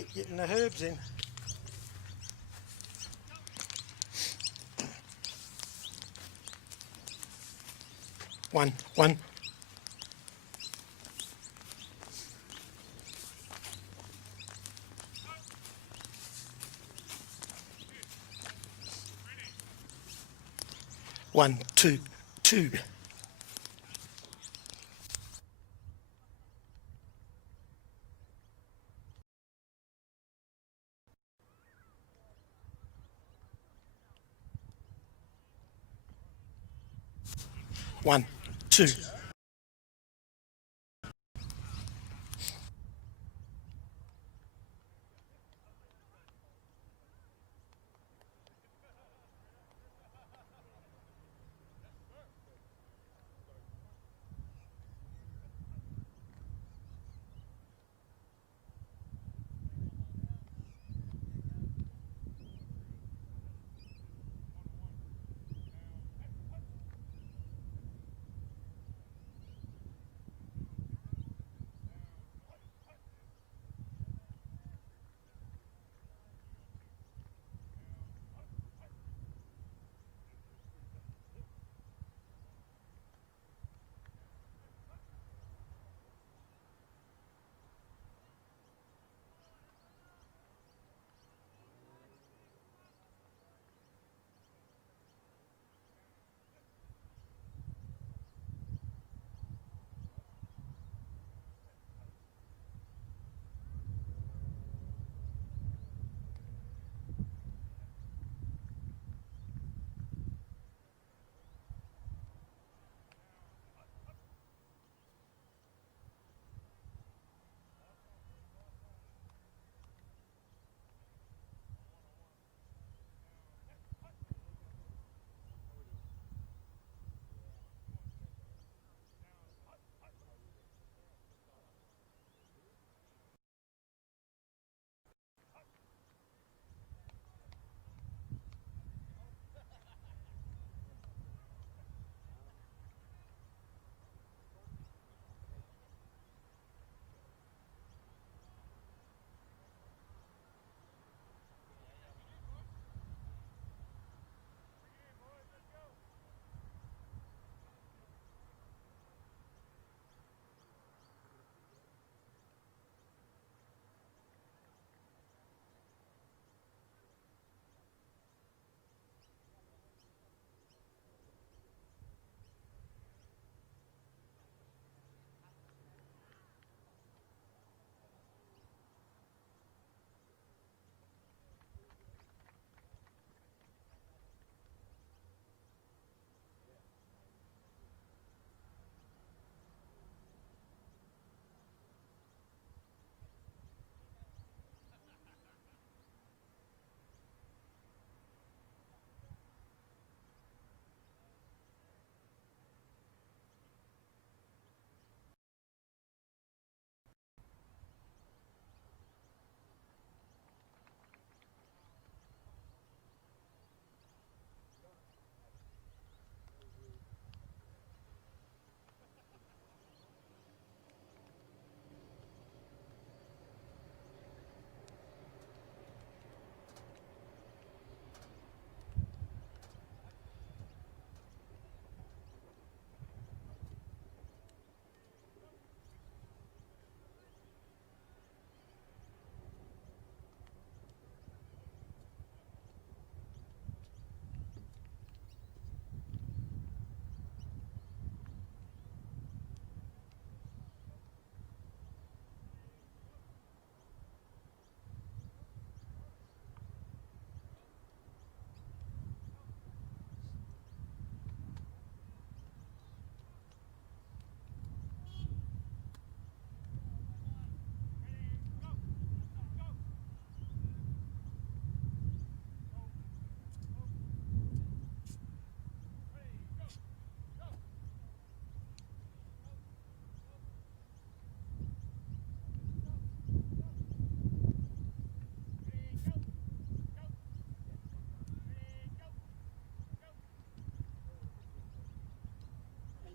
keep getting the herbs in. One. 1, 2, 2. One, two.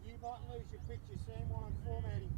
You might lose your picture, Sam, while I'm formatting.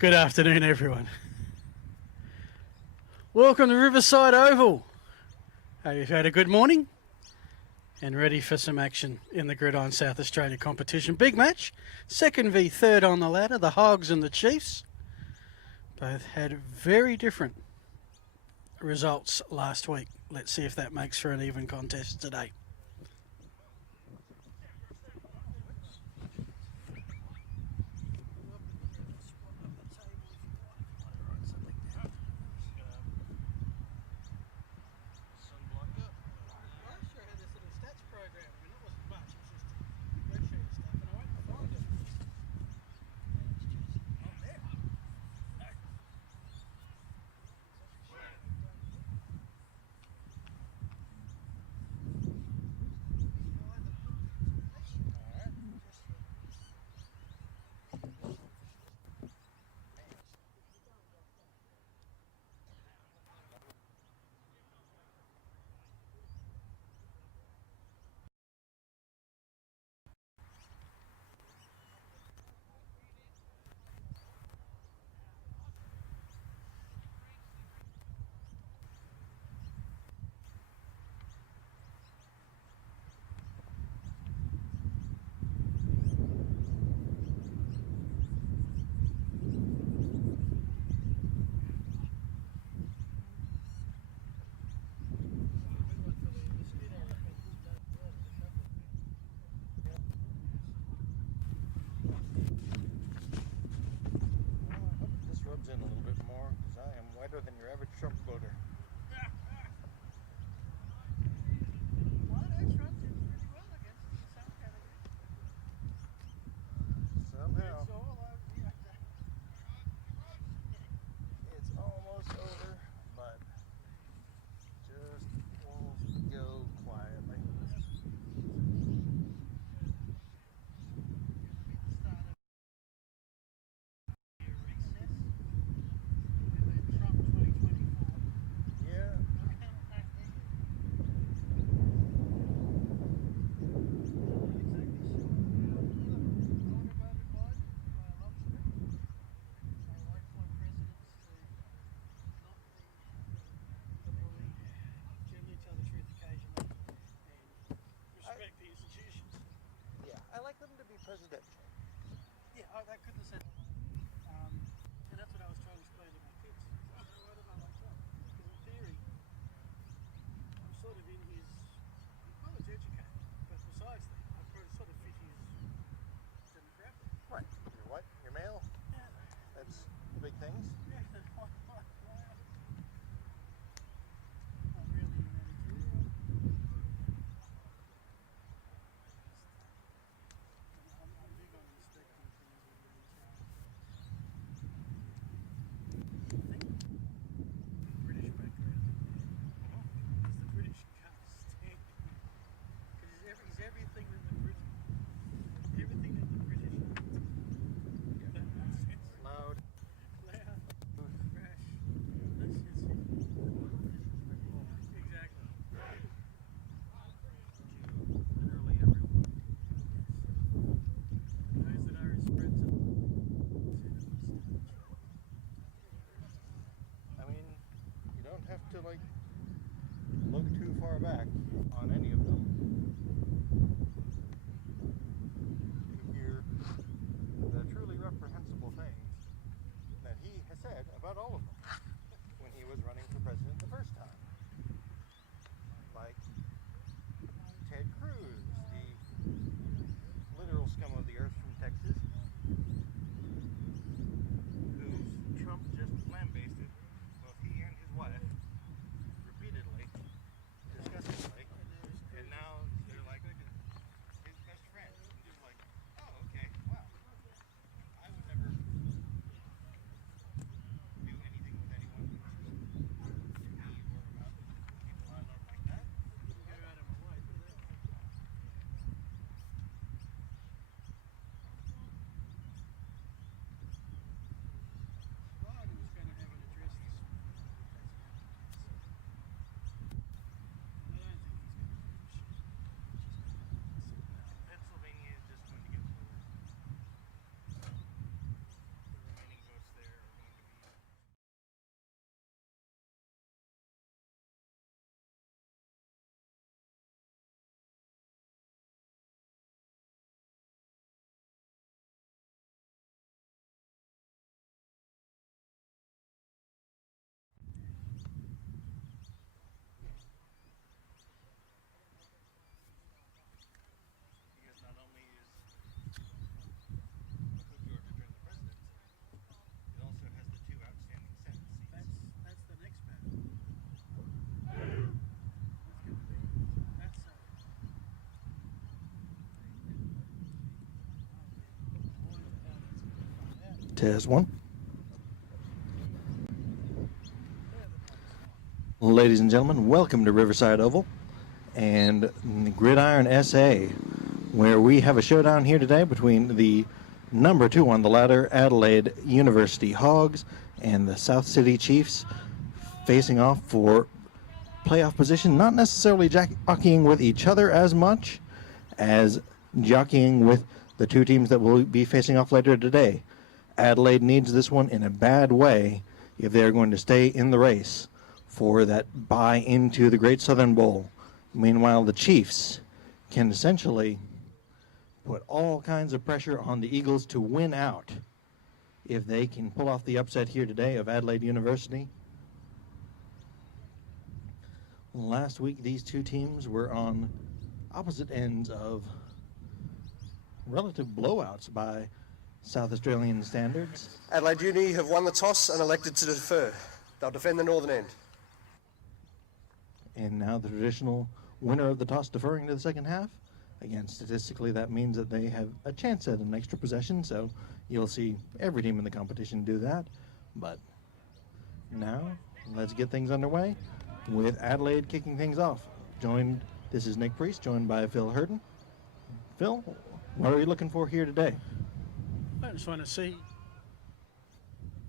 Good afternoon, everyone. Welcome to Riverside Oval. Hope you've had a good morning and ready for some action in the Gridiron South Australia competition. Big match, second v third on the ladder, the Hogs and the Chiefs. Both had very different results last week. Let's see if that makes for an even contest today. In a little bit more because I am wetter than your average truck boater. Somehow it's almost over, but just won't go quietly. I like them to be presidential. Yeah, that couldn't have said. And that's what I was trying to explain to my kids. Why don't I like that? Because in theory, I'm sort of in his college educated, but besides that, I sort of fit his demographic. Right. You're what? You're male? Yeah. That's big things. Yeah. To like look too far back on any of them to hear the truly reprehensible things that he has said about all of them when he was running for president the first time. Like Ted Cruz, the literal scum of the earth from Texas, whose Trump just lambasted both he and his wife repeatedly, disgustingly, Test one. Ladies and gentlemen, welcome to Riverside Oval and Gridiron SA, where we have a showdown here today between the number 2 on the ladder, Adelaide University Hogs, and the South City Chiefs, facing off for playoff position, not necessarily jockeying with each other as much as jockeying with the two teams that will be facing off later today. Adelaide needs this one in a bad way if they are going to stay in the race for that bye into the Great Southern Bowl. Meanwhile, the Chiefs can essentially put all kinds of pressure on the Eagles to win out if they can pull off the upset here today of Adelaide University. Last week, these two teams were on opposite ends of relative blowouts by South Australian standards. Adelaide Uni have won the toss and elected to defer. They'll defend the northern end. And now the traditional winner of the toss deferring to the second half. Again, statistically, that means that they have a chance at an extra possession, so you'll see every team in the competition do that. But now, let's get things underway with Adelaide kicking things off. This is Nick Priest, joined by Phil Hurton. Phil, what are we looking for here today? I just want to see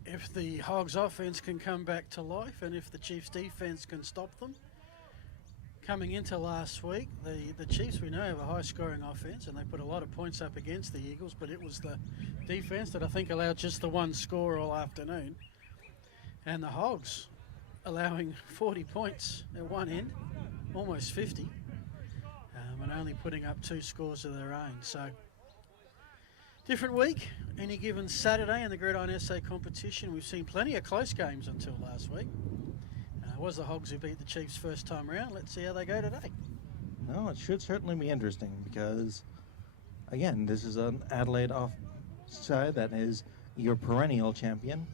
if the Hogs offense can come back to life and if the Chiefs defense can stop them. Coming into last week, the Chiefs, we know, have a high-scoring offense, and they put a lot of points up against the Eagles, but it was the defense that I think allowed just the one score all afternoon. And the Hogs allowing 40 points at one end, almost 50, and only putting up 2 scores of their own. So, different week. Any given Saturday in the Gridiron SA competition, we've seen plenty of close games until last week. It was the Hogs who beat the Chiefs first time around. Let's see how they go today. No, it should certainly be interesting because, again, this is an Adelaide offside that is your perennial champion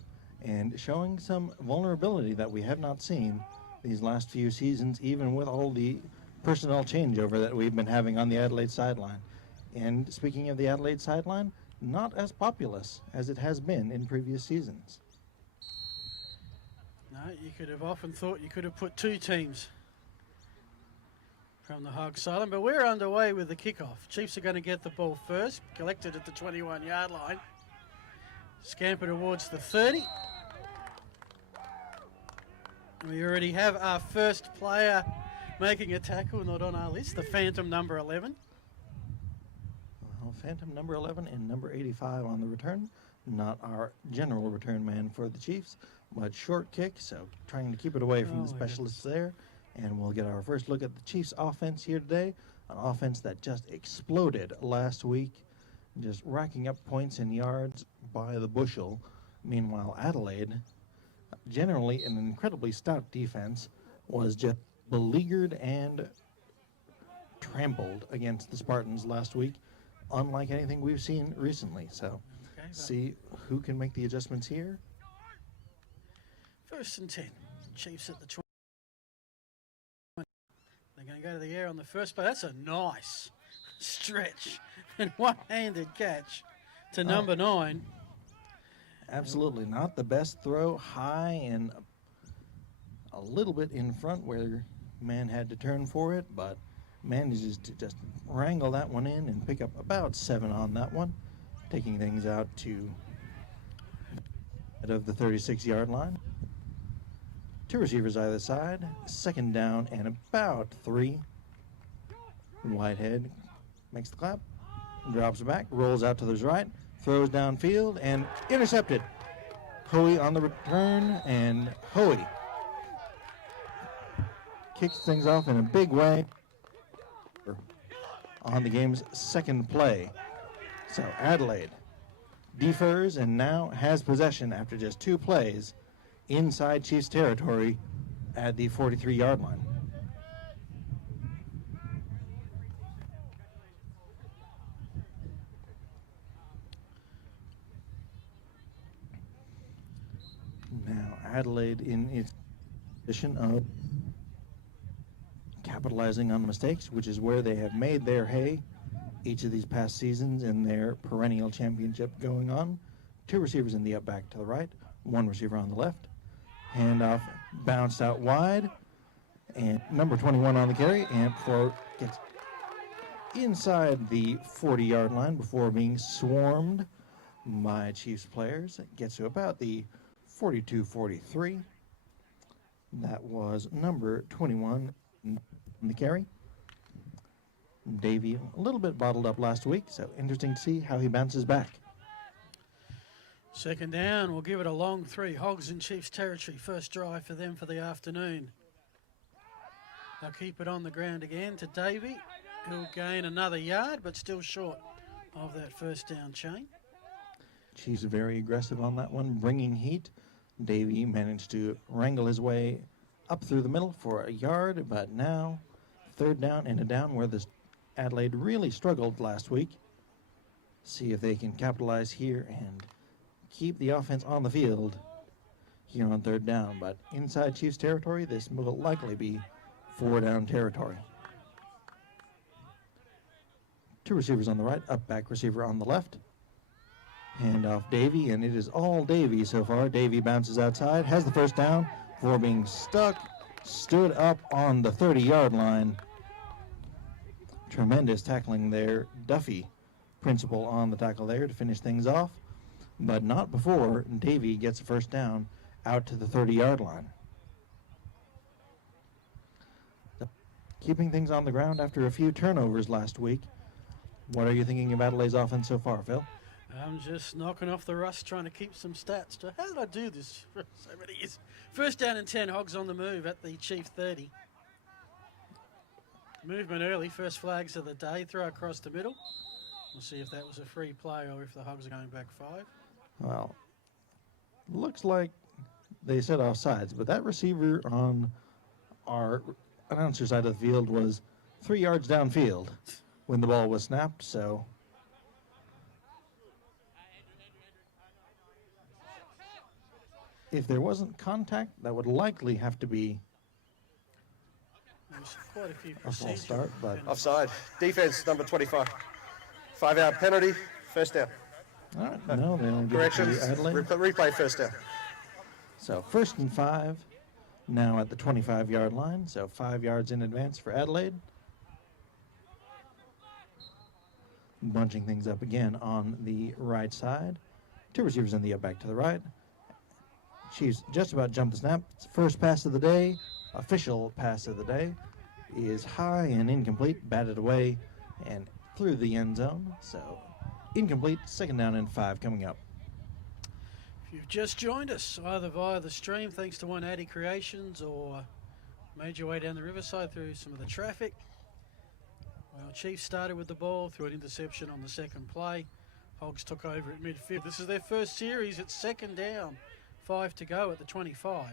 and showing some vulnerability that we have not seen these last few seasons, even with all the personnel changeover that we've been having on the Adelaide sideline. And speaking of the Adelaide sideline, not as populous as it has been in previous seasons. No, you could have often thought you could have put 2 teams from the Hogs sideline, but we're underway with the kickoff. Chiefs are going to get the ball first, collected at the 21-yard line. Scamper towards the 30. We already have our first player making a tackle, not on our list, the Phantom number 11. Well, Phantom number 11 and number 85 on the return. Not our general return man for the Chiefs, but short kick, so trying to keep it away from the specialists there. And we'll get our first look at the Chiefs' offense here today, an offense that just exploded last week, just racking up points and yards by the bushel. Meanwhile, Adelaide, generally an incredibly stout defense, was just beleaguered and trampled against the Spartans last week, unlike anything we've seen recently. So see who can make the adjustments here. 1st and 10. Chiefs at the 20. They're going to go to the air on the first play. That's a nice stretch and one-handed catch to number 9. Absolutely not the best throw, high and a little bit in front where man had to turn for it, but manages to just wrangle that one in and pick up about 7 on that one, taking things out to out of the 36-yard line. 2 receivers either side, 2nd down and about 3. Whitehead makes the clap, drops back, rolls out to the right, throws downfield and intercepted. Hoey on the return, and Hoey kicks things off in a big way on the game's 2nd play. So Adelaide defers and now has possession after just 2 plays inside Chiefs territory at the 43-yard line. Now Adelaide in its position of capitalizing on mistakes, which is where they have made their hay each of these past seasons in their perennial championship going on. two receivers in the up back to the right, one receiver on the left. Handoff bounced out wide, and number 21 on the carry, and before gets inside the 40-yard line before being swarmed by Chiefs players. It gets to about the 42-43. That was number 21 in the carry. Davey a little bit bottled up last week, so interesting to see how he bounces back. Second down, we'll give it a long three. Hogs in Chiefs territory. First drive for them for the afternoon. They'll keep it on the ground again to Davey. He'll gain another yard, but still short of that first down chain. Chiefs very aggressive on that one, bringing heat. Davey managed to wrangle his way up through the middle for a yard, but now third down and a down where the Adelaide really struggled last week. See if they can capitalize here and keep the offense on the field here on third down. But inside Chiefs territory, this will likely be four down territory. Two receivers on the right, up back receiver on the left. Hand off Davey, and it is all Davey so far. Davey bounces outside, has the first down before being stuck, stood up on the 30-yard line. Tremendous tackling there. Duffy, principal on the tackle there to finish things off, but not before Davey gets a first down out to the 30-yard line. Keeping things on the ground after a few turnovers last week. What are you thinking of Adelaide's offense so far, Phil? I'm just knocking off the rust, trying to keep some stats. How did I do this for so many years? First down and 10, Hogs on the move at the Chief 30. Movement early, first flags of the day, throw across the middle. We'll see if that was a free play or if the Hogs are going back 5. Well, looks like they said offsides, but that receiver on our announcer side of the field was 3 yards downfield when the ball was snapped, so if there wasn't contact, that would likely have to be There's quite a few a false start, but Offside. Defense, number 25. 5-yard penalty, first down. all right, no, they don't give it Corrections, to Adelaide. replay first down. So 1st and 5, now at the 25-yard line, so 5 yards in advance for Adelaide. Bunching things up again on the right side. Two receivers in the up back to the right. Chiefs just about jumped the snap. First pass of the day, official pass of the day, is high and incomplete, batted away and through the end zone. So incomplete, second down and 5 coming up. If you've just joined us, either via the stream, thanks to One Addy Creations, or made your way down the riverside through some of the traffic, well, Chiefs started with the ball through an interception on the second play. Hogs took over at midfield. This is their first series. It's second down, 5 to go at the 25.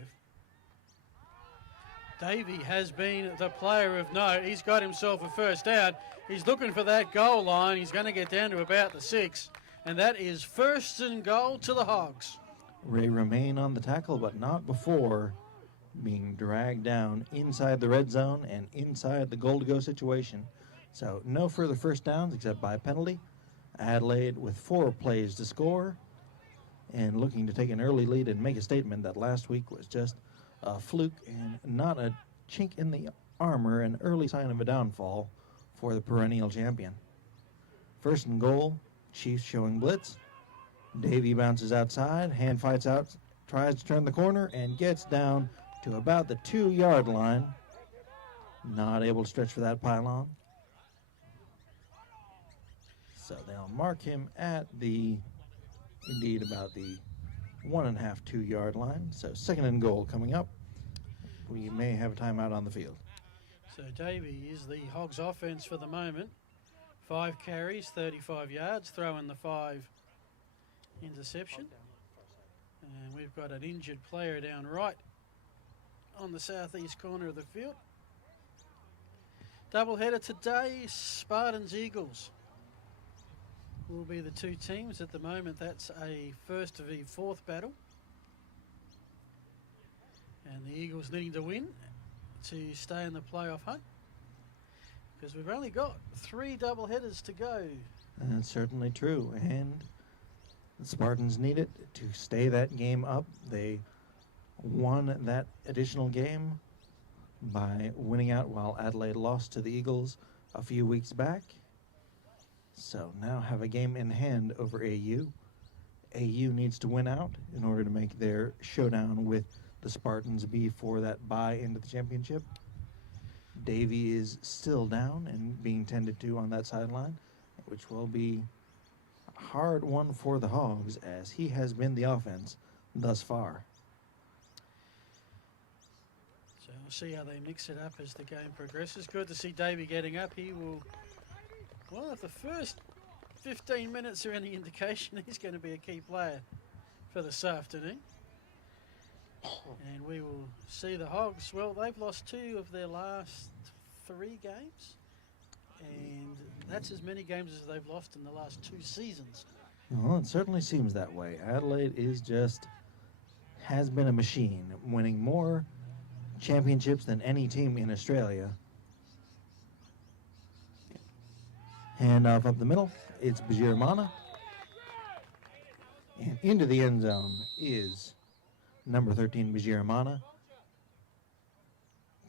Davey has been the player of note. He's got himself a first down. He's looking for that goal line. He's going to get down to about the 6. And that is first and goal to the Hogs. Ray remain on the tackle, but not before being dragged down inside the red zone and inside the goal-to-go situation. So no further first downs except by penalty. Adelaide with 4 plays to score and looking to take an early lead and make a statement that last week was just a fluke and not a chink in the armor, an early sign of a downfall for the perennial champion. First and goal, Chiefs showing blitz. Davey bounces outside, hand fights out, tries to turn the corner and gets down to about the 2-yard line. Not able to stretch for that pylon. So they'll mark him at indeed about the 1.5, 2-yard line. So second and goal coming up. We may have a timeout on the field. So Davey is the Hogs offense for the moment. 5 carries, 35 yards, throw in the 5 interception. And we've got an injured player down right on the southeast corner of the field. Doubleheader today, Spartans-Eagles will be the two teams. At the moment, that's a 1st v 4th battle. And the Eagles needing to win to stay in the playoff hunt, because we've only got 3 doubleheaders to go. That's certainly true. And The Spartans need it to stay that game up. They won that additional game by winning out while Adelaide lost to the Eagles a few weeks back. So now have a game in hand over AU. AU needs to win out in order to make their showdown with the Spartans be for that bye into the championship. Davey is still down and being tended to on that sideline, which will be a hard one for the Hogs as he has been the offense thus far. So we'll see how they mix it up as the game progresses. Good to see Davey getting up. He will, well, if the first 15 minutes are any indication, he's going to be a key player for this afternoon. And we will see the Hogs. Well, they've lost 2 of their last 3 games. And that's as many games as they've lost in the last 2 seasons. Well, it certainly seems that way. Adelaide has been a machine, winning more championships than any team in Australia. Hand off up the middle. It's Bajir Mana. And into the end zone is number 13, Bajir Mana.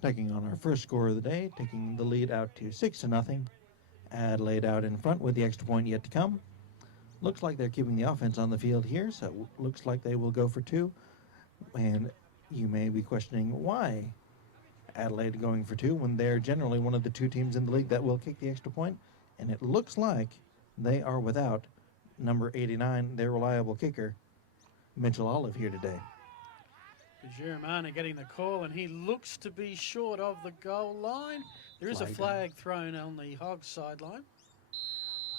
Taking on our first score of the day, taking the lead out to 6-0. Adelaide out in front with the extra point yet to come. Looks like they're keeping the offense on the field here, so it looks like they will go for 2. And you may be questioning why Adelaide going for 2 when they're generally one of the 2 teams in the league that will kick the extra point. And it looks like they are without number 89, their reliable kicker, Mitchell Olive, here today. Giramana getting the call, and he looks to be short of the goal line. There is a flag thrown on the Hogs sideline.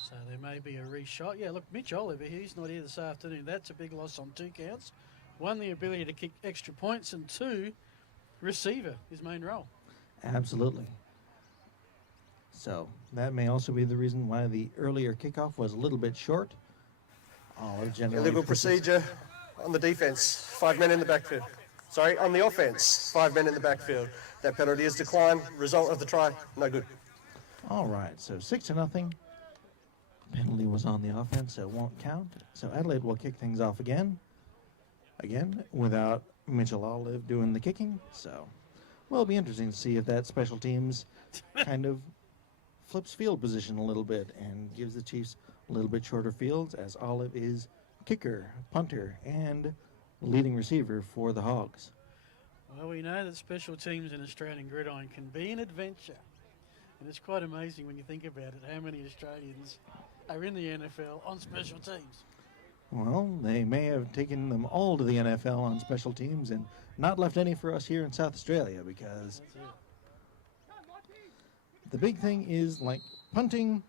So there may be a reshot. Yeah, look, Mitch Oliver, he's not here this afternoon. That's a big loss on 2 counts. 1, the ability to kick extra points, and 2, receiver, his main role. Absolutely. So that may also be the reason why the earlier kickoff was a little bit short. Illegal procedure on the defense. 5 men in the backfield. Sorry, on the offense, 5 men in the backfield. That penalty is declined. Result of the try, no good. All right, so 6-0. Penalty was on the offense, so it won't count. So Adelaide will kick things off again. Again, without Mitchell Olive doing the kicking. So, well, it'll be interesting to see if that special teams kind of flips field position a little bit and gives the Chiefs a little bit shorter fields, as Olive is kicker, punter, and leading receiver for the Hogs. Well, we know that special teams in Australian Gridiron can be an adventure. And it's quite amazing when you think about it, how many Australians are in the NFL on special teams. Well, they may have taken them all to the NFL on special teams and not left any for us here in South Australia, because the big thing is, like punting,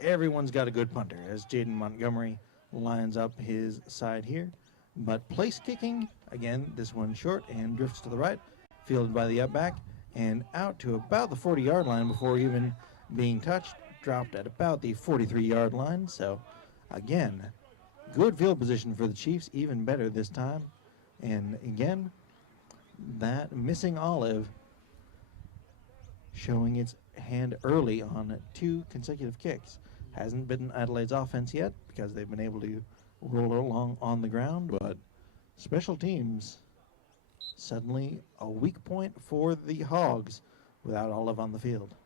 everyone's got a good punter, as Jaden Montgomery lines up his side here. But place kicking, again, this one short and drifts to the right, fielded by the up back, and out to about the 40-yard line before even being touched, dropped at about the 43-yard line. So, again, good field position for the Chiefs, even better this time. And again, that missing Olive showing its hand early on 2 consecutive kicks. Hasn't been Adelaide's offense yet because they've been able to roll along on the ground, but special teams suddenly a weak point for the Hogs without Olive on the field.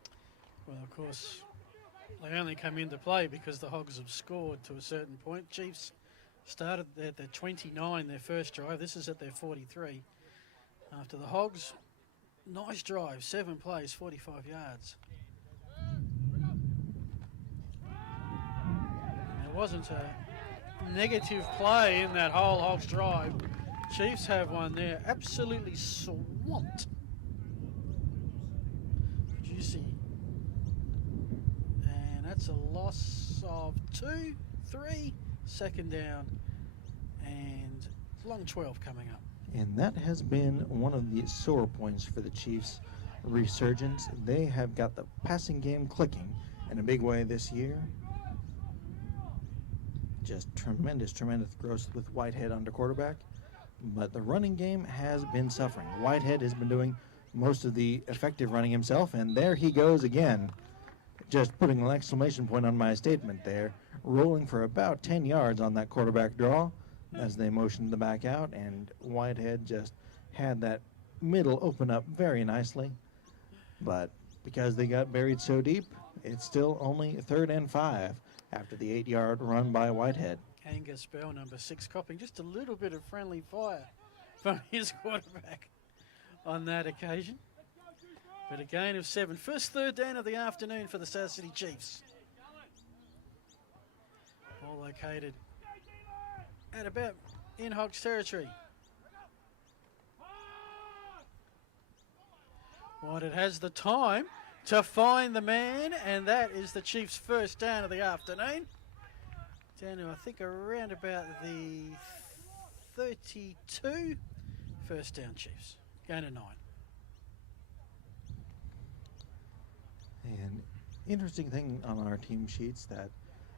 Well, of course, they only come into play because the Hogs have scored to a certain point. Chiefs started at their 29, their first drive. This is at their 43. After the Hogs, nice drive, 7 plays, 45 yards. There wasn't a negative play in that whole Hogs drive. Chiefs have one there, absolutely swamped. Juicy. And that's a loss of 2, 3, second down, and long 12 coming up. And that has been one of the sore points for the Chiefs' resurgence. They have got the passing game clicking in a big way this year. Just tremendous growth with Whitehead under quarterback. But the running game has been suffering. Whitehead has been doing most of the effective running himself, and there he goes again. just putting an exclamation point on my statement there, rolling for about 10 yards on that quarterback draw as they motioned the back out, and Whitehead just had that middle open up very nicely. But because they got buried so deep, it's still only 3rd and 5 after the 8-yard run by Whitehead. Angus Bell, number 6, copying just a little bit of friendly fire from his quarterback on that occasion. But a gain of 7. First 3rd down of the afternoon for the South City Chiefs. Ball located at about in Hogs territory. Whitehead has the time to find the man, and that is the Chiefs' first down of the afternoon. Down to, I think, around about the 32. First down, Chiefs. Gain of 9. And interesting thing on our team sheets that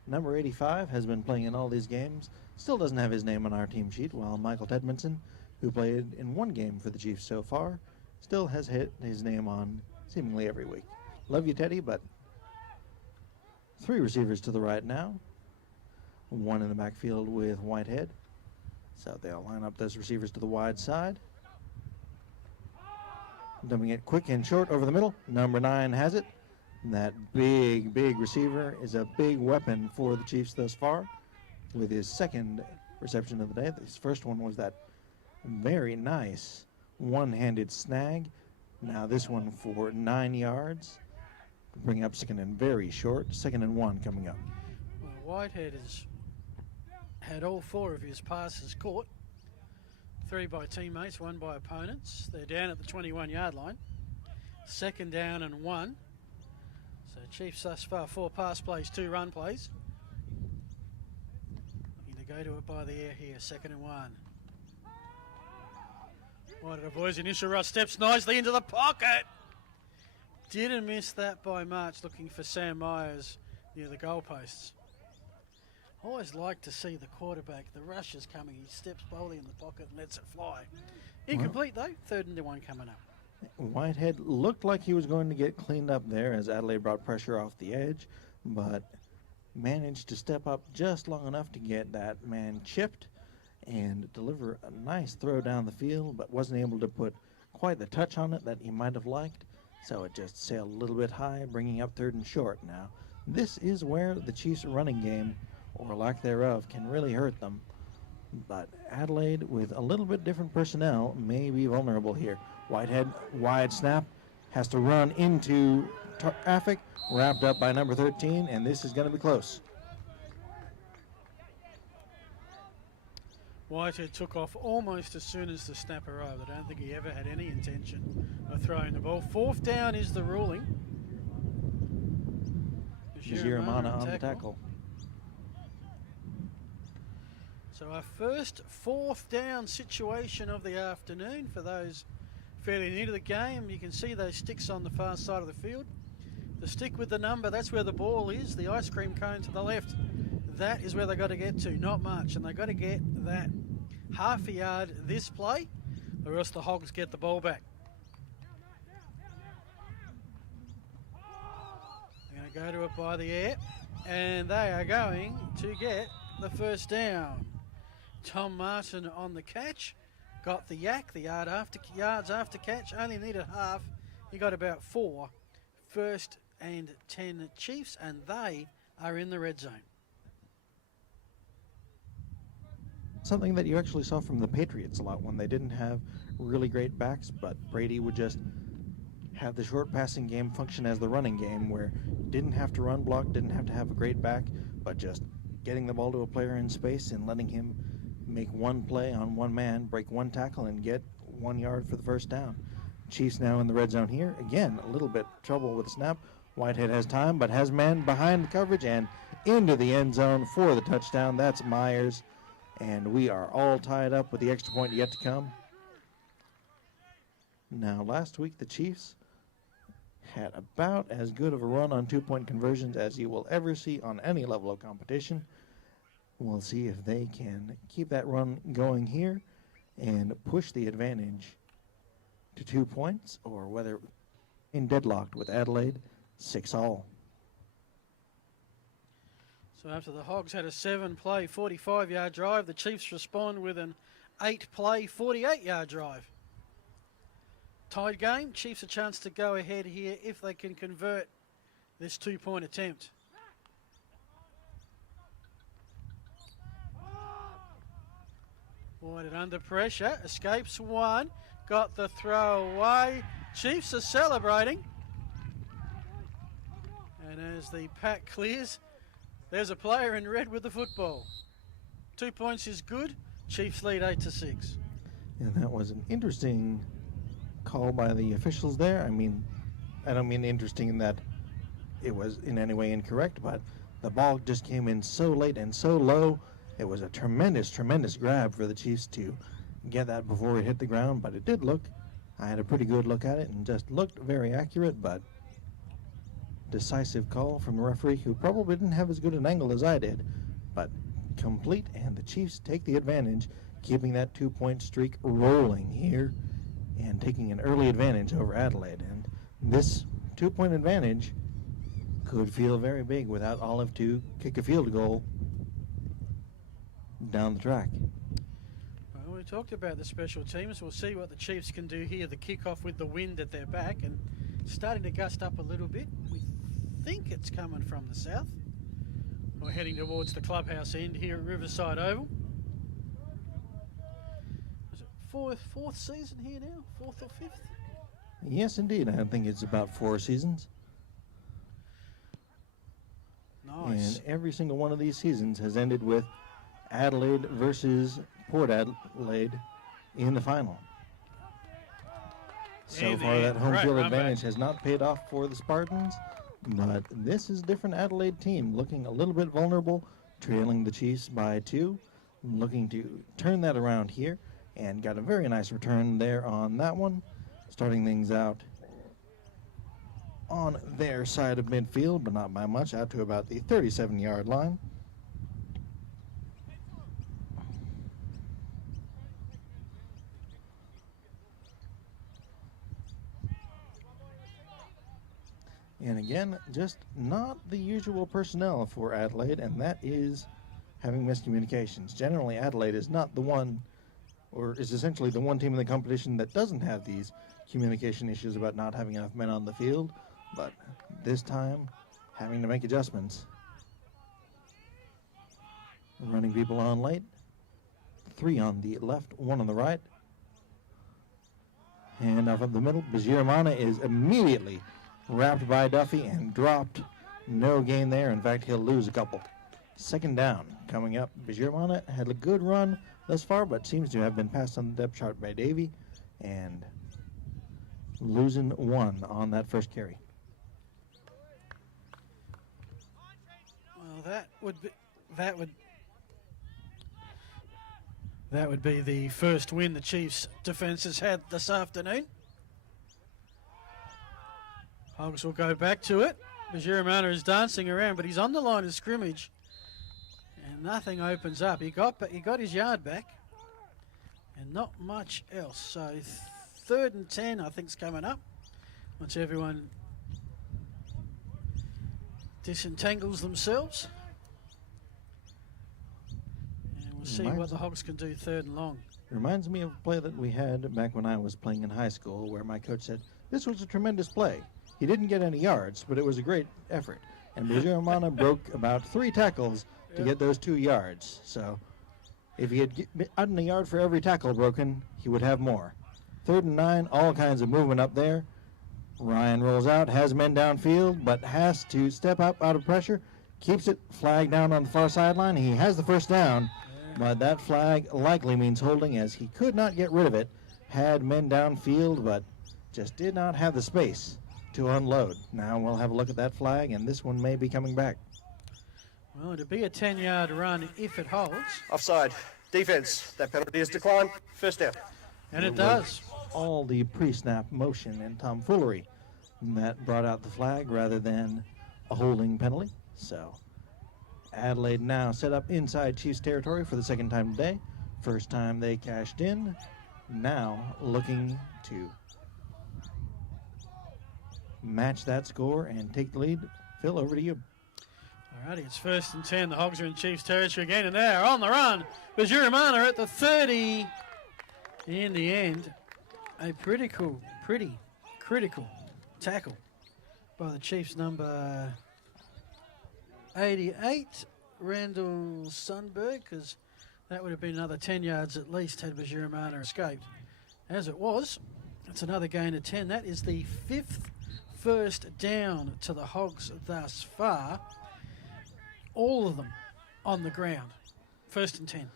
number 85 has been playing in all these games, still doesn't have his name on our team sheet, while Michael Tedmanson, who played in 1 game for the Chiefs so far, still has hit his name on seemingly every week. Love you, Teddy, but 3 receivers to the right now. 1 in the backfield with Whitehead. So they'll line up those receivers to the wide side. Dumping it quick and short over the middle. Number 9 has it. And that big receiver is a big weapon for the Chiefs thus far with his 2nd reception of the day. His first one was that very nice one-handed snag. Now this one for 9 yards. Bring up 2nd and very short. 2nd and 1 coming up. Well, Whitehead has had all 4 of his passes caught. 3 by teammates, 1 by opponents. They're down at the 21-yard line. 2nd down and 1. So Chiefs thus far 4 pass plays, 2 run plays. Looking to go to it by the air here. 2nd and 1. Whitehead avoids initial rush, steps nicely into the pocket. Didn't miss that by much, looking for Sam Myers near the goalposts. Always like to see the quarterback, the rush is coming, he steps boldly in the pocket and lets it fly. Incomplete though, 3rd and 1 coming up. Whitehead looked like he was going to get cleaned up there as Adelaide brought pressure off the edge, but managed to step up just long enough to get that man chipped and deliver a nice throw down the field, but wasn't able to put quite the touch on it that he might have liked, so it just sailed a little bit high, bringing up 3rd and short. Now, this is where the Chiefs' running game, or lack thereof, can really hurt them, but Adelaide, with a little bit different personnel, may be vulnerable here. Whitehead, wide snap, has to run into traffic, wrapped up by number 13, and this is going to be close. Whitehead took off almost as soon as the snap arrived. I don't think he ever had any intention of throwing the ball. 4th down is the ruling. Giramana on the tackle. So our first 4th down situation of the afternoon for those fairly new to the game. You can see those sticks on the far side of the field. The stick with the number, that's where the ball is. The ice cream cone to the left, that is where they got to get to, not much. And they got to get that half a yard this play, or else the Hogs get the ball back. They're going to go to it by the air, and they are going to get the first down. Tom Martin on the catch, got the yak, the yards after catch, only needed half. He got about 4. 1st and 10 Chiefs, and they are in the red zone. Something that you actually saw from the Patriots a lot when they didn't have really great backs, but Brady would just have the short passing game function as the running game, where didn't have to run block, didn't have to have a great back, but just getting the ball to a player in space and letting him make one play on one man, break one tackle, and get 1 yard for the first down. Chiefs now in the red zone here. Again, a little bit trouble with the snap. Whitehead has time, but has man behind the coverage and into the end zone for the touchdown. That's Myers, and we are all tied up with the extra point yet to come. Now, last week the Chiefs had about as good of a run on 2-point conversions as you will ever see on any level of competition. We'll see if they can keep that run going here and push the advantage to 2 points, or whether in deadlocked with Adelaide 6-all. So after the Hogs had a 7-play, 45-yard drive, the Chiefs respond with an 8-play, 48-yard drive. Tied game, Chiefs a chance to go ahead here if they can convert this 2-point attempt. Whited under pressure, escapes one, got the throw away. Chiefs are celebrating. And as the pack clears, there's a player in red with the football. 2 points is good. Chiefs lead 8-6. And that was an interesting call by the officials there. I mean, I don't mean interesting in that it was in any way incorrect, but the ball just came in so late and so low. It was a tremendous, tremendous grab for the Chiefs to get that before it hit the ground, but it did look, I had a pretty good look at it and just looked very accurate, but decisive call from the referee, who probably didn't have as good an angle as I did, but complete, and the Chiefs take the advantage, keeping that 2-point streak rolling here and taking an early advantage over Adelaide. And this 2-point advantage could feel very big without Olive to kick a field goal down the track. Well, we talked about the special teams. We'll see what the Chiefs can do here. The kickoff with the wind at their back and starting to gust up a little bit. We think it's coming from the south. We're heading towards the clubhouse end here at Riverside Oval. Is it fourth season here now? Fourth or fifth? Yes, indeed. I think it's about 4 seasons. Nice. And every single one of these seasons has ended with Adelaide versus Port Adelaide in the final. So far, that home field advantage has not paid off for the Spartans, but this is a different Adelaide team, looking a little bit vulnerable, trailing the Chiefs by 2, looking to turn that around here, and got a very nice return there on that one, starting things out on their side of midfield, but not by much, out to about the 37-yard line. And again, just not the usual personnel for Adelaide, and that is having miscommunications. Generally, Adelaide is not the one, or is essentially the one team in the competition that doesn't have these communication issues about not having enough men on the field, but this time, having to make adjustments. Running people on late. 3 on the left, 1 on the right. And up the middle, Bajiramana is immediately wrapped by Duffy and dropped. No gain there. In fact, he'll lose a couple. 2nd down coming up. Bajiramana had a good run thus far, but seems to have been passed on the depth chart by Davey, and losing 1 on that first carry. Well, that would be the first win the Chiefs defence has had this afternoon. Hogs will go back to it. Bajiramana is dancing around, but he's on the line of scrimmage, and nothing opens up. He got his yard back, and not much else. So 3rd and 10, I think, is coming up once everyone disentangles themselves. And we'll see what the Hogs can do 3rd and long. Reminds me of a play that we had back when I was playing in high school, where my coach said, this was a tremendous play. He didn't get any yards, but it was a great effort. And Bajiramana broke about 3 tackles to get those 2 yards. So if he had gotten a yard for every tackle broken, he would have more. 3rd and 9, all kinds of movement up there. Ryan rolls out, has men downfield, but has to step up out of pressure. Keeps it, flag down on the far sideline. He has the first down, but that flag likely means holding, as he could not get rid of it. Had men downfield, but just did not have the space to unload. Now we'll have a look at that flag, and this one may be coming back. Well, it'll be a 10-yard run if it holds. Offside. Defense. That penalty is declined. First down. And it does. All the pre-snap motion and tomfoolery that brought out the flag rather than a holding penalty. So Adelaide now set up inside Chiefs territory for the 2nd time today. First time they cashed in. Now looking to match that score and take the lead. Phil, over to you. Alrighty, it's 1st and 10. The Hogs are in Chiefs territory again, and they're on the run. Bajuramana at the 30. In the end, a pretty critical tackle by the Chiefs number 88, Randall Sundberg, because that would have been another 10 yards at least had Bajuramana escaped. As it was, it's another gain of 10. That is the 5th first down to the Hogs thus far. All of them on the ground. 1st and 10.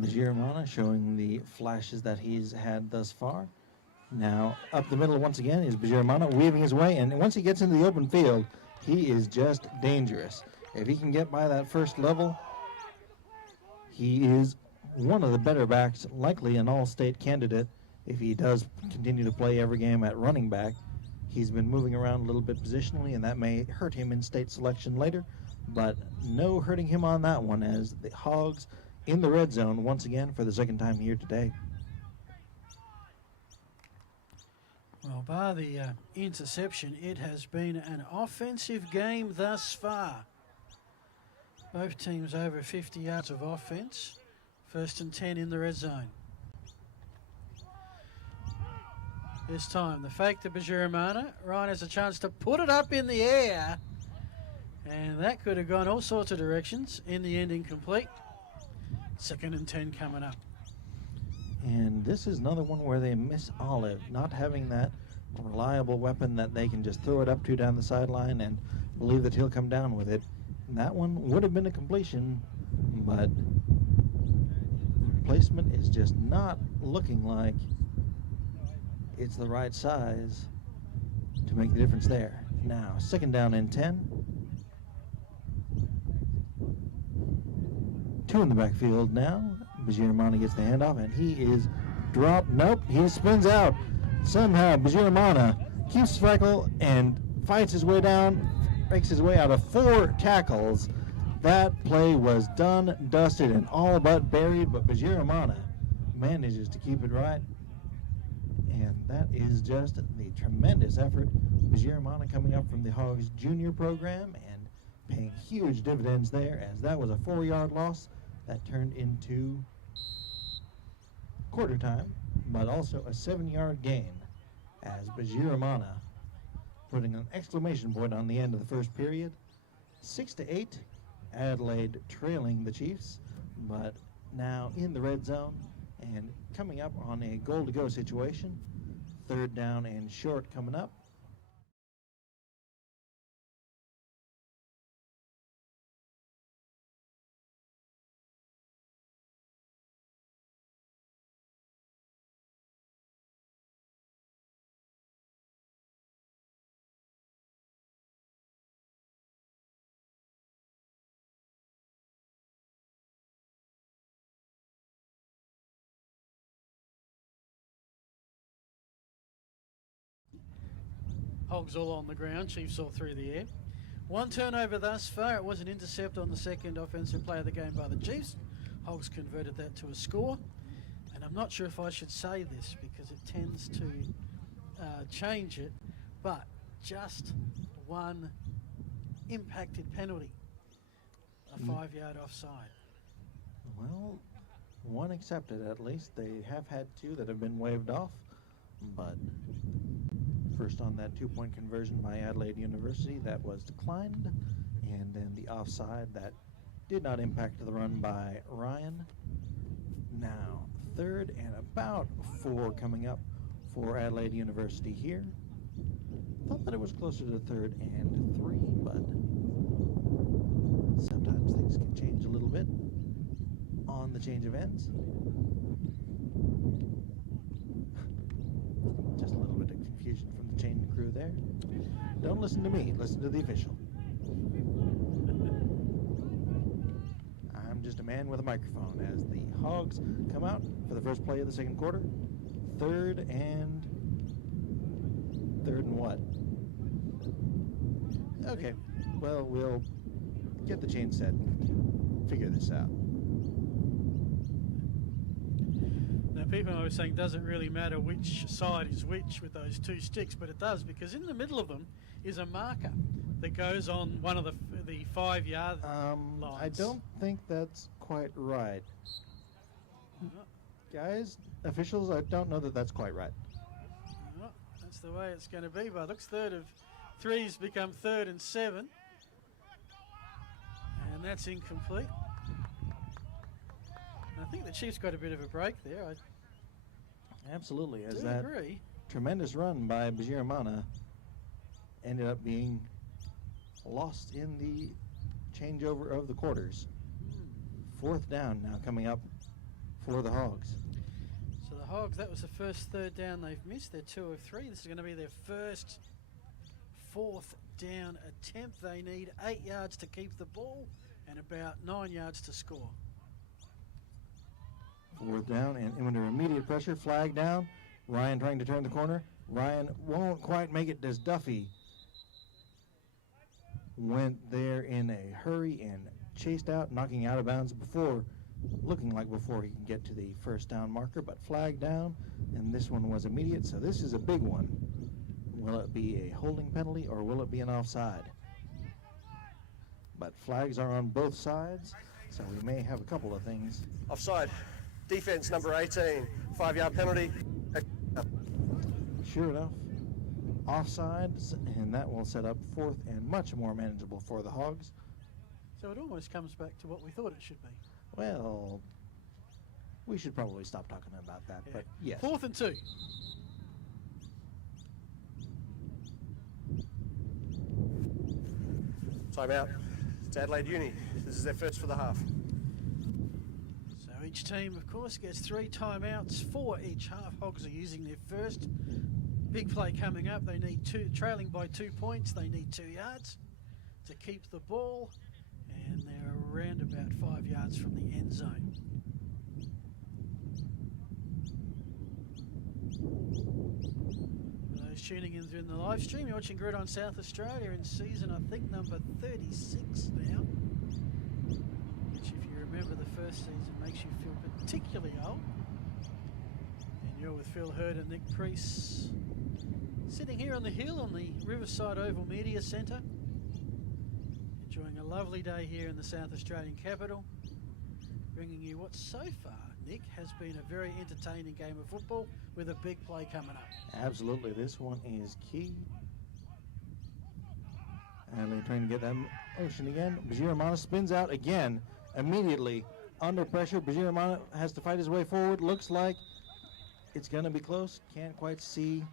Bajuramana showing the flashes that he's had thus far. Now, up the middle once again is Bajuramana weaving his way, and once he gets into the open field, he is just dangerous. If he can get by that first level, he is one of the better backs, likely an all-state candidate if he does continue to play every game at running back. He's been moving around a little bit positionally, and that may hurt him in state selection later, but no hurting him on that one as the Hogs in the red zone once again for the second time here today. Well, bar the interception, it has been an offensive game thus far. Both teams over 50 yards of offense. 1st and 10 in the red zone. This time, the fake to Bajuramana. Ryan has a chance to put it up in the air. And that could have gone all sorts of directions. In the end, incomplete. 2nd and 10 coming up. And this is another one where they miss Olive, not having that reliable weapon that they can just throw it up to down the sideline and believe that he'll come down with it. That one would have been a completion, but placement is just not looking like it's the right size to make the difference there. Now, 2nd down and 10. 2 in the backfield now. Bajuramana gets the handoff, and he is dropped. Nope, he spins out. Somehow, Bajuramana keeps Freckle and fights his way down, makes his way out of 4 tackles. That play was done, dusted, and all but buried, but Bajuramana manages to keep it right. And that is just the tremendous effort. Bajuramana coming up from the Hogs junior program and paying huge dividends there, as that was a 4-yard loss that turned into quarter time, but also a 7-yard gain, as Bajuramana putting an exclamation point on the end of the first period. 6-8, Adelaide trailing the Chiefs, but now in the red zone and coming up on a goal-to-go situation. 3rd down and short coming up. Hogs all on the ground, Chiefs all through the air. 1 turnover thus far. It was an intercept on the 2nd offensive play of the game by the Chiefs. Hogs converted that to a score. And I'm not sure if I should say this because it tends to change it, but just 1 impacted penalty. A 5-yard offside. Well, 1 accepted at least. They have had 2 that have been waved off, but first on that 2-point conversion by Adelaide University, that was declined, and then the offside that did not impact the run by Ryan. Now, 3rd and about 4 coming up for Adelaide University here. Thought that it was closer to 3rd and 3, but sometimes things can change a little bit on the change of ends. Just a little bit of confusion from the chain crew there. Don't listen to me, listen to the official. I'm just a man with a microphone as the Hogs come out for the first play of the 2nd quarter. 3rd and what? Okay, well, we'll get the chain set and figure this out. Now, people are always saying, does it really matter which side is which with those 2 sticks? But it does, because in the middle of them is a marker that goes on one of the 5-yard I lines. don't think that's quite right. Guys, officials, I don't know that that's quite right. Well, that's the way it's going to be. But looks 3rd of 3's become 3rd and 7. And that's incomplete. I think the Chiefs got a bit of a break there. I Absolutely, as do that agree. tremendous run by Bajiramana ended up being lost in the changeover of the quarters. 4th down now coming up for the Hogs. So the Hogs, that was the first 3rd down they've missed. They're 2 of 3. This is going to be their first 4th down attempt. They need 8 yards to keep the ball and about 9 yards to score. 4th down and under immediate pressure. Flag down. Ryan trying to turn the corner. Ryan won't quite make it. Does Duffy went there in a hurry and chased out, knocking out of bounds before, looking like before he can get to the 1st down marker, but flag down, and this one was immediate, so this is a big one. Will it be a holding penalty or will it be an offside? But flags are on both sides, so we may have a couple of things. Offside. Defense number 18. 5-yard penalty. Sure enough, offsides, and that will set up 4th and much more manageable for the Hogs. So it almost comes back to what we thought it should be. Well, we should probably stop talking about that, Yeah. but yes. 4th and 2. Timeout. It's Adelaide Uni. This is their first for the half. So each team, of course, gets 3 timeouts, 4 each half. Hogs are using their first. Big play coming up. They need 2, trailing by 2 points. They need 2 yards to keep the ball, and they're around about 5 yards from the end zone. For those tuning in through the live stream, you're watching Gridiron South Australia in season, I think, number 36 now. Which, if you remember the first season, makes you feel particularly old. And you're with Phil Hurd and Nick Priest, sitting here on the hill on the Riverside Oval Media Centre, enjoying a lovely day here in the South Australian capital, bringing you what so far, Nick, has been a very entertaining game of football with a big play coming up. Absolutely, this one is key. And they're trying to get that motion again. Bajiramana spins out again, immediately under pressure. Bajiramana has to fight his way forward. Looks like it's going to be close. Can't quite see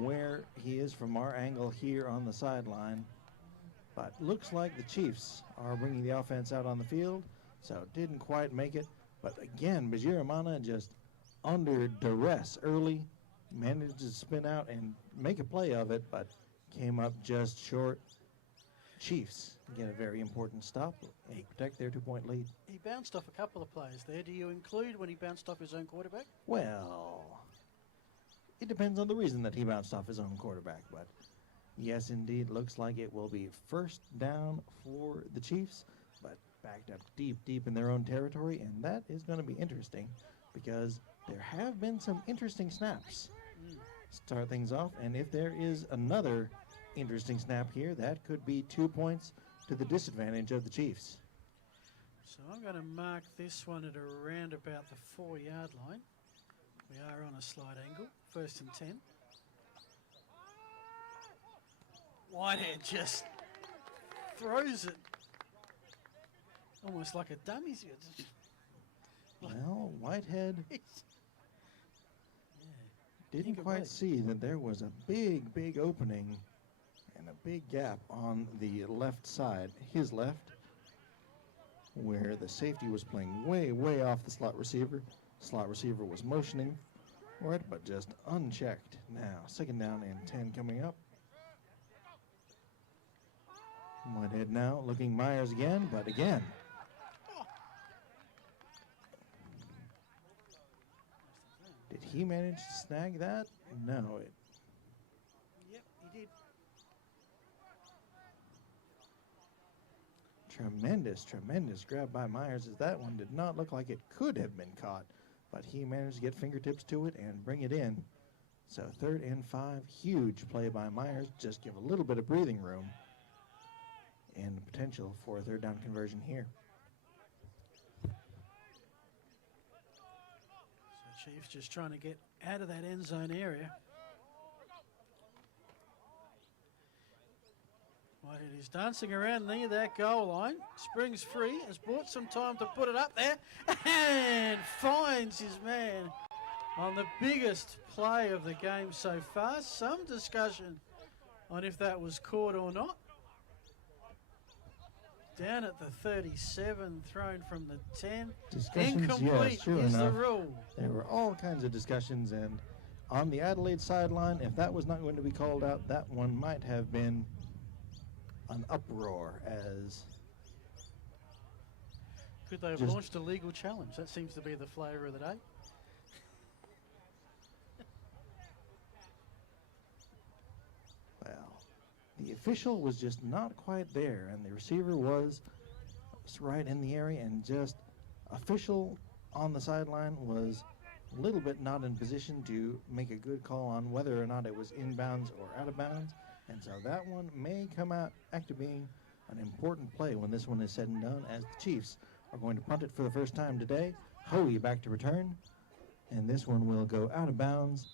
where he is from our angle here on the sideline. But looks like the Chiefs are bringing the offense out on the field, so didn't quite make it. But again, Bajiramana just under duress early, managed to spin out and make a play of it, but came up just short. Chiefs get a very important stop and protect their 2-point lead. He bounced off a couple of players there. Do you include when he bounced off his own quarterback? Well, it depends on the reason that he bounced off his own quarterback, but yes, indeed, looks like it will be 1st down for the Chiefs, but backed up deep in their own territory, and that is going to be interesting because there have been some interesting snaps. Start things off, and if there is another interesting snap here, that could be 2 points to the disadvantage of the Chiefs. So I'm going to mark this one at around about the 4-yard line. We are on a slight angle, 1st and 10. Whitehead just throws it almost like a dummy. Well, Whitehead didn't Think quite about it. see that there was a big opening and a big gap on the left side, his left, where the safety was playing way off the slot receiver. Slot receiver was motioning for it, but just unchecked. Now, 2nd down and 10 coming up. Whitehead now looking Myers again, but again. Did he manage to snag that? No. Yep, he did. Tremendous grab by Myers, as that one did not look like it could have been caught, but he managed to get fingertips to it and bring it in. So 3rd and 5, huge play by Myers, just give a little bit of breathing room. and potential for a third down conversion here. So Chiefs just trying to get out of that end zone area. Whitehead is dancing around near that goal line. Springs free, has bought some time to put it up there and finds his man on the biggest play of the game so far. Some discussion on if that was caught or not. Down at the 37, thrown from the 10. Discussions, Incomplete yes, sure is the enough. rule. There were all kinds of discussions, and on the Adelaide sideline, if that was not going to be called out, that one might have been an uproar as... Could they have Just- launched a legal challenge? That seems to be the flavour of the day. Well, the official was just not quite there, and the receiver was right in the area, and just official on the sideline was a little bit not in position to make a good call on whether or not it was inbounds or out of bounds, and so that one may come out after being an important play when this one is said and done, as the Chiefs are going to punt it for the first time today. Hoey back to return, and this one will go out of bounds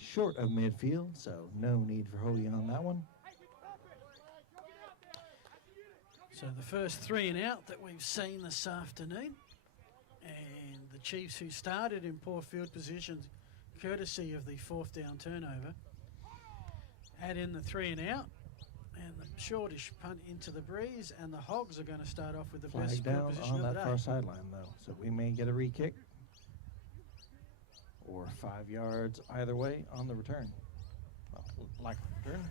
short of midfield, so no need for Hoey on that one. So the first 3 and out that we've seen this afternoon, and the Chiefs, who started in poor field positions courtesy of the 4th down turnover, add in the 3 and out and the shortish punt into the breeze, and the Hogs are going to start off with the best Flag field down position on of the that day. far sideline, though, so we may get a re-kick or 5 yards either way on the return. Well, like return.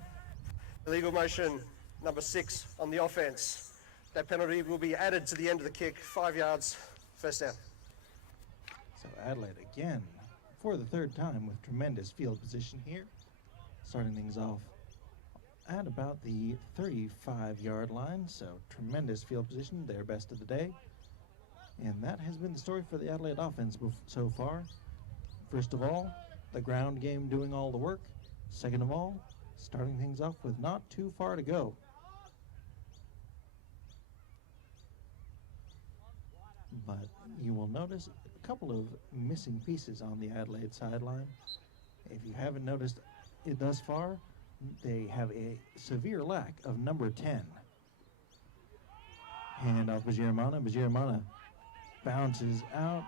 Illegal motion number 6 on the offense. That penalty will be added to the end of the kick. 5 yards, first down. So Adelaide again, for the 3rd time, with tremendous field position here, starting things off at about the 35-yard line, so tremendous field position, their best of the day. And that has been the story for the Adelaide offense so far. First of all, the ground game doing all the work. Second of all, starting things off with not too far to go. But you will notice a couple of missing pieces on the Adelaide sideline. If you haven't noticed it thus far, they have a severe lack of number 10. Hand off Bajiramana. Bajiramana bounces out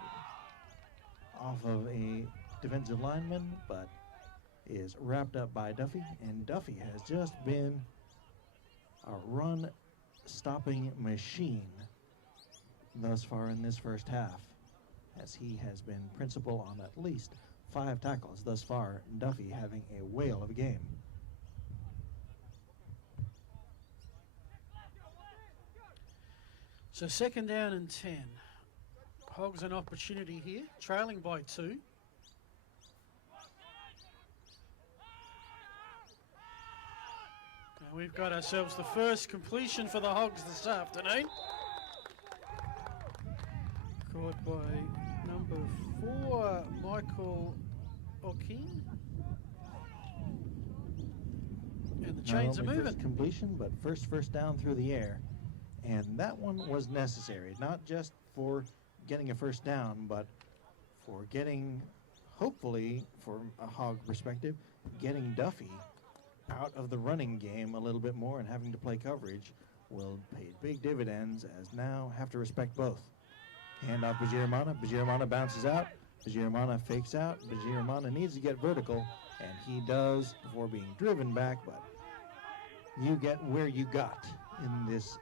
off of a defensive lineman, but is wrapped up by Duffy, and Duffy has just been a run-stopping machine thus far in this first half, as he has been principal on at least 5 tackles thus far, Duffy having a whale of a game. So 2nd down and 10. Hogs an opportunity here, trailing by 2. And we've got ourselves the first completion for the Hogs this afternoon. Caught by number 4, Michael O'Keefe. And the chains are Not only moving. first completion, but first down through the air. And that one was necessary, not just for getting a first down, but for getting, hopefully, from a Hog perspective, getting Duffy out of the running game a little bit more, and having to play coverage will pay big dividends, as now have to respect both. Hand off Bajiramana. Bajiramana bounces out. Bajiramana fakes out. Bajiramana needs to get vertical, and he does before being driven back, but you get where you got in this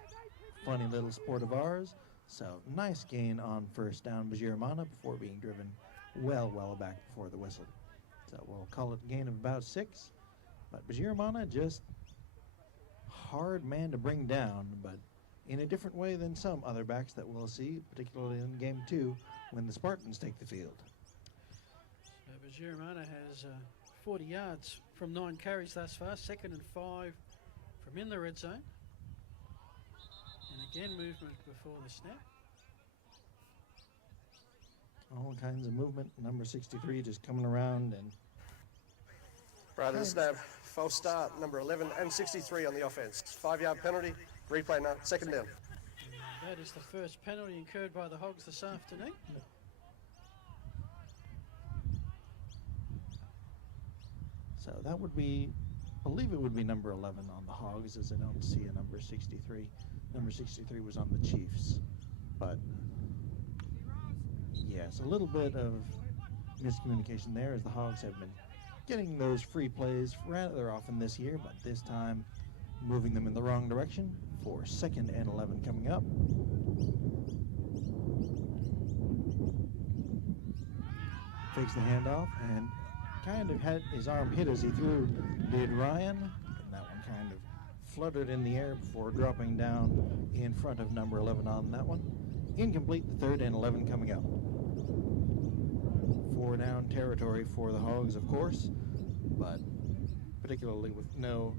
funny little sport of ours. So nice gain on first down, Bajiramana, before being driven well back before the whistle. So we'll call it a gain of about 6. But Bajiramana, just hard man to bring down, but in a different way than some other backs that we'll see, particularly in game 2 when the Spartans take the field. So Bajiramana has 40 yards from 9 carries thus far, 2nd and 5 from in the red zone. And again, movement before the snap. All kinds of movement. Number 63 just coming around, and Prior to the snap, false start, number 11 and 63 on the offense. 5-yard penalty, Replay now, second down. That is the first penalty incurred by the Hogs this afternoon. So that would be, I believe it would be number 11 on the Hogs, as I don't see a number 63. Number 63 was on the Chiefs. But yes, a little bit of miscommunication there, as the Hogs have been getting those free plays rather often this year, but this time moving them in the wrong direction for 2nd and 11 coming up. Fakes the handoff and kind of had his arm hit as he threw, did Ryan, and that one kind of fluttered in the air before dropping down in front of number 11 on that one. Incomplete, the 3rd and 11 coming up. 4 down territory for the Hogs, of course, but particularly with no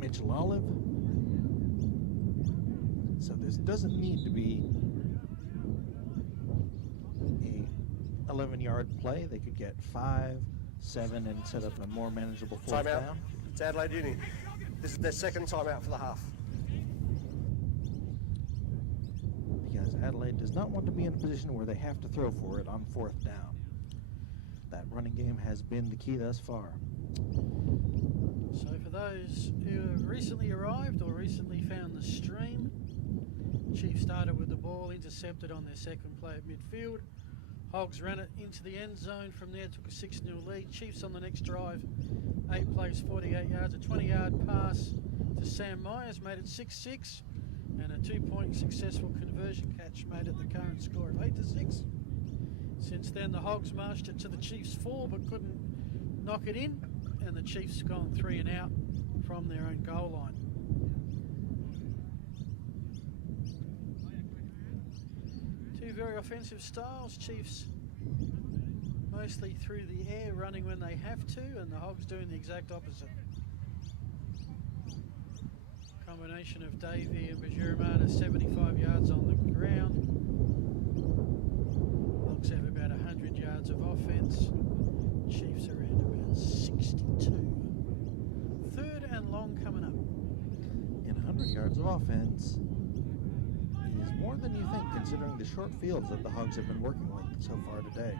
Mitchell Olive. So this doesn't need to be a 11-yard play. They could get 5, 7, and set up a more manageable 4th Timeout. down. It's Adelaide Uni. This is their second timeout for the half. Because Adelaide does not want to be in a position where they have to throw for it on 4th down. That running game has been the key thus far. So for those who have recently arrived or recently found the stream, Chiefs started with the ball, intercepted on their second play at midfield. Hogs ran it into the end zone. From there took a 6-0 lead. Chiefs on the next drive, 8 plays, 48 yards, a 20-yard pass to Sam Myers made it 6-6, and a 2-point successful conversion catch made it the current score of 8-6. Since then the Hogs marched it to the Chiefs 4 but couldn't knock it in, and the Chiefs gone 3 and out from their own goal line. Two very offensive styles. Chiefs mostly through the air, running when they have to, and the Hogs doing the exact opposite. Combination of Davey and Bajuramana, 75 yards on the ground. Hogs have about 100 yards of offense. Chiefs around about 62. 3rd and long coming up. And 100 yards of offense is more than you think, considering the short fields that the Hogs have been working with so far today.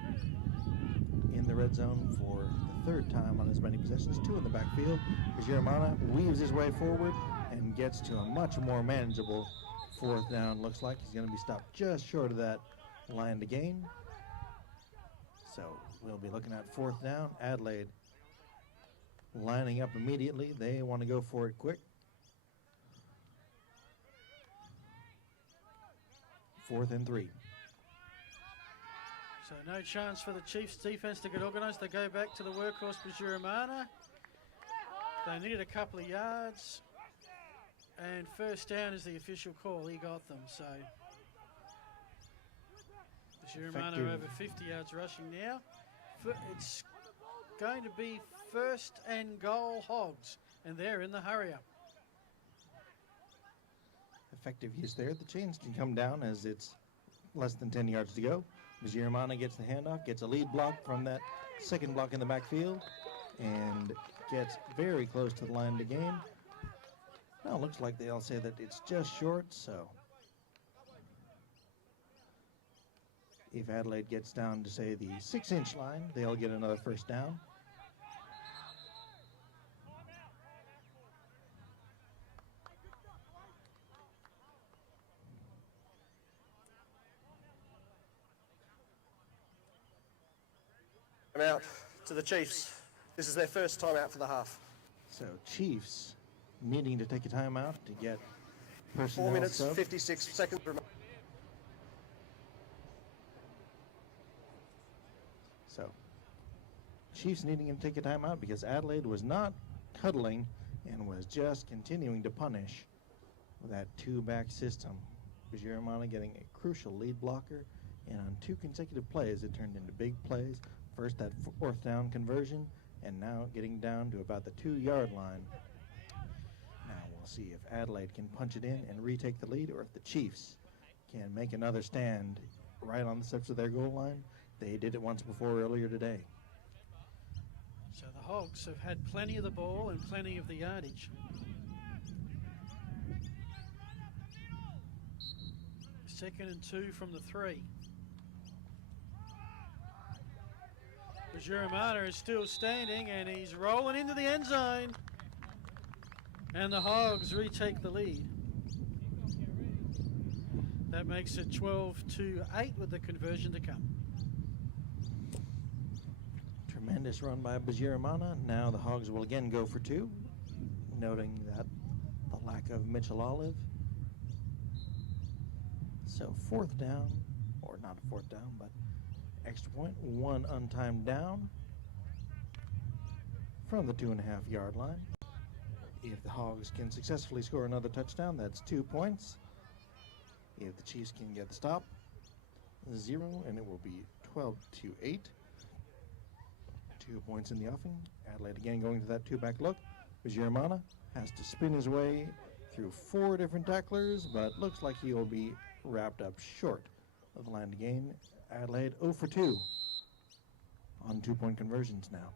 In the red zone for the 3rd time on as many possessions, 2 in the backfield. Bajuramana weaves his way forward and gets to a much more manageable 4th down. Looks like he's going to be stopped just short of that line to gain. So we'll be looking at 4th down. Adelaide lining up immediately. They want to go for it quick. 4th and 3. So no chance for the Chiefs defense to get organised. They go back to the workhorse Bajuramana. They needed a couple of yards. And 1st down is the official call. He got them. So Bajuramana over 50 yards rushing now. It's going to be 1st and goal Hogs. And they're in the hurry-up. Effective use there. The chains can come down as it's less than 10 yards to go. Bajuramana gets the handoff, gets a lead block from that 2nd block in the backfield, and gets very close to the line to gain. Now it looks like they all say that it's just short, so if Adelaide gets down to, say, the 6-inch line, they'll get another 1st down. Timeout to the Chiefs. This is their first timeout for the half. So Chiefs needing to take a timeout to get personnel 4 minutes, sub. 56 seconds remaining. So Chiefs needing to take a timeout because Adelaide was not cuddling and was just continuing to punish with that 2-back system. Bajuramana getting a crucial lead blocker, and on 2 consecutive plays it turned into big plays. First that 4th down conversion, and now getting down to about the 2-yard line. Now we'll see if Adelaide can punch it in and retake the lead, or if the Chiefs can make another stand right on the steps of their goal line. They did it once before earlier today. So the Hogs have had plenty of the ball and plenty of the yardage. 2nd and 2 from the 3. Giramana is still standing and he's rolling into the end zone. And the Hogs retake the lead. That makes it 12-8 with the conversion to come. Tremendous run by Giramana. Now the Hogs will again go for 2, noting that the lack of Mitchell Olive. So 4th down, or not 4th down, but extra point, 1 untimed down from the 2.5-yard line. If the Hogs can successfully score another touchdown, that's 2 points. If the Chiefs can get the stop, 0, and it will be 12-8. 2 points in the offing. Adelaide again going to that 2-back look. Giramana has to spin his way through 4 different tacklers, but looks like he will be wrapped up short of the line to gain. Adelaide 0 for 2 on 2-point conversions now.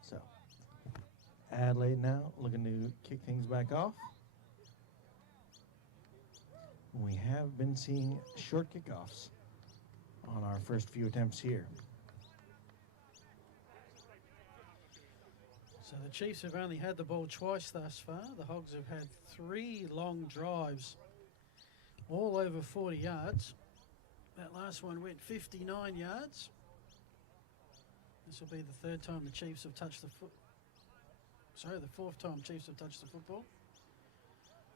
So Adelaide now looking to kick things back off. We have been seeing short kickoffs on our first few attempts here. So the Chiefs have only had the ball twice thus far. The Hogs have had 3 long drives, all over 40 yards. That last one went 59 yards. This will be the 3rd time the Chiefs have touched the the 4th time Chiefs have touched the football.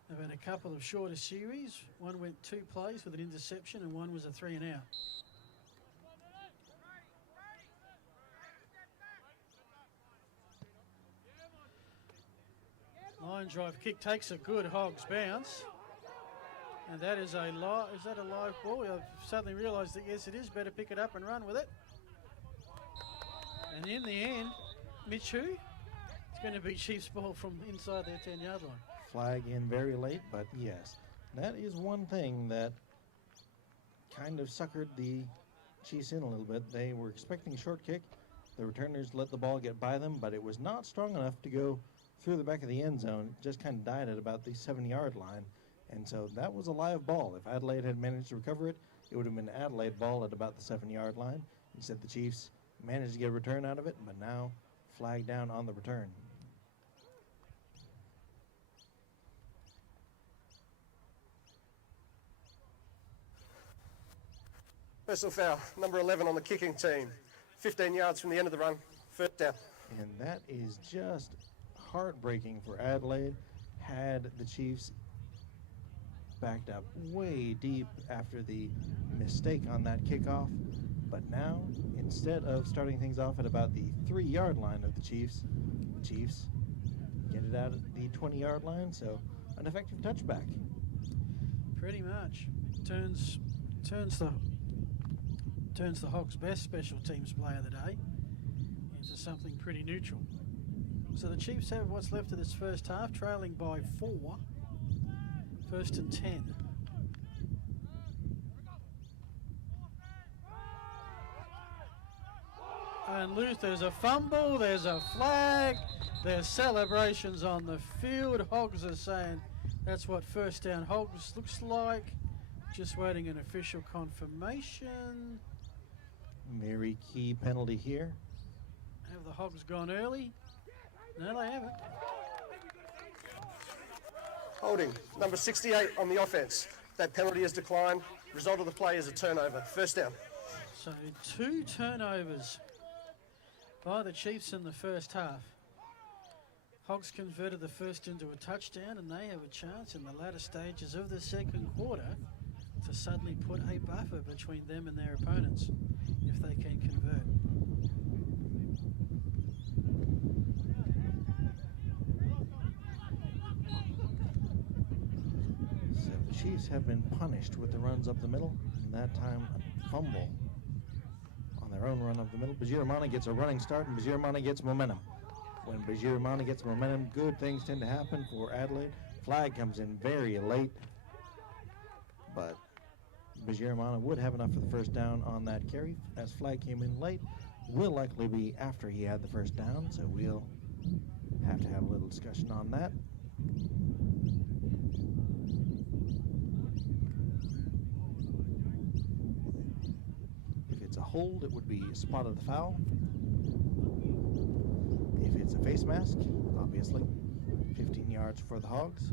They've had a couple of shorter series. One went 2 plays with an interception and one was a 3 and out. Line drive kick takes a good Hogs bounce. And that is a live, is that a live ball? I've suddenly realised that yes it is. Better pick it up and run with it. And in the end, Michu, it's going to be Chiefs ball from inside their 10-yard line. Flag in very late, but yes, that is one thing that kind of suckered the Chiefs in a little bit. They were expecting a short kick. The returners let the ball get by them, but it was not strong enough to go through the back of the end zone. It just kind of died at about the 7-yard line, and so that was a live ball. If Adelaide had managed to recover it, it would have been Adelaide ball at about the 7-yard line. Instead, the Chiefs managed to get a return out of it, but now flag down on the return. Personal foul, number 11 on the kicking team. 15 yards from the end of the run, 1st down. And that is just heartbreaking for Adelaide. Had the Chiefs backed up way deep after the mistake on that kickoff. But now, instead of starting things off at about the 3-yard line of the Chiefs get it out at the 20-yard line, so an effective touchback. Pretty much. Turns the Hogs' best special teams play of the day into something pretty neutral. So the Chiefs have what's left of this first half, trailing by 4. 1st and 10. And there's a fumble, there's a flag, there's celebrations on the field. Hogs are saying that's what 1st down Hogs looks like. Just waiting an official confirmation. Very key penalty here. Have the Hogs gone early? No, they haven't. Holding, number 68 on the offense. That penalty has declined. Result of the play is a turnover. 1st down. So 2 turnovers by the Chiefs in the first half. Hogs converted the first into a touchdown, and they have a chance in the latter stages of the 2nd quarter to suddenly put a buffer between them and their opponents if they can convert. So the Chiefs have been punished with the runs up the middle, and that time a fumble on their own run up the middle. Giramana gets a running start, and Giramana gets momentum. When Giramana gets momentum, good things tend to happen for Adelaide. Flag comes in very late, but Bigirimana would have enough for the first down on that carry, as flag came in late. Will likely be after he had the first down, so we'll have to have a little discussion on that. If it's a hold, it would be spot of the foul. If it's a face mask, obviously, 15 yards for the Hogs.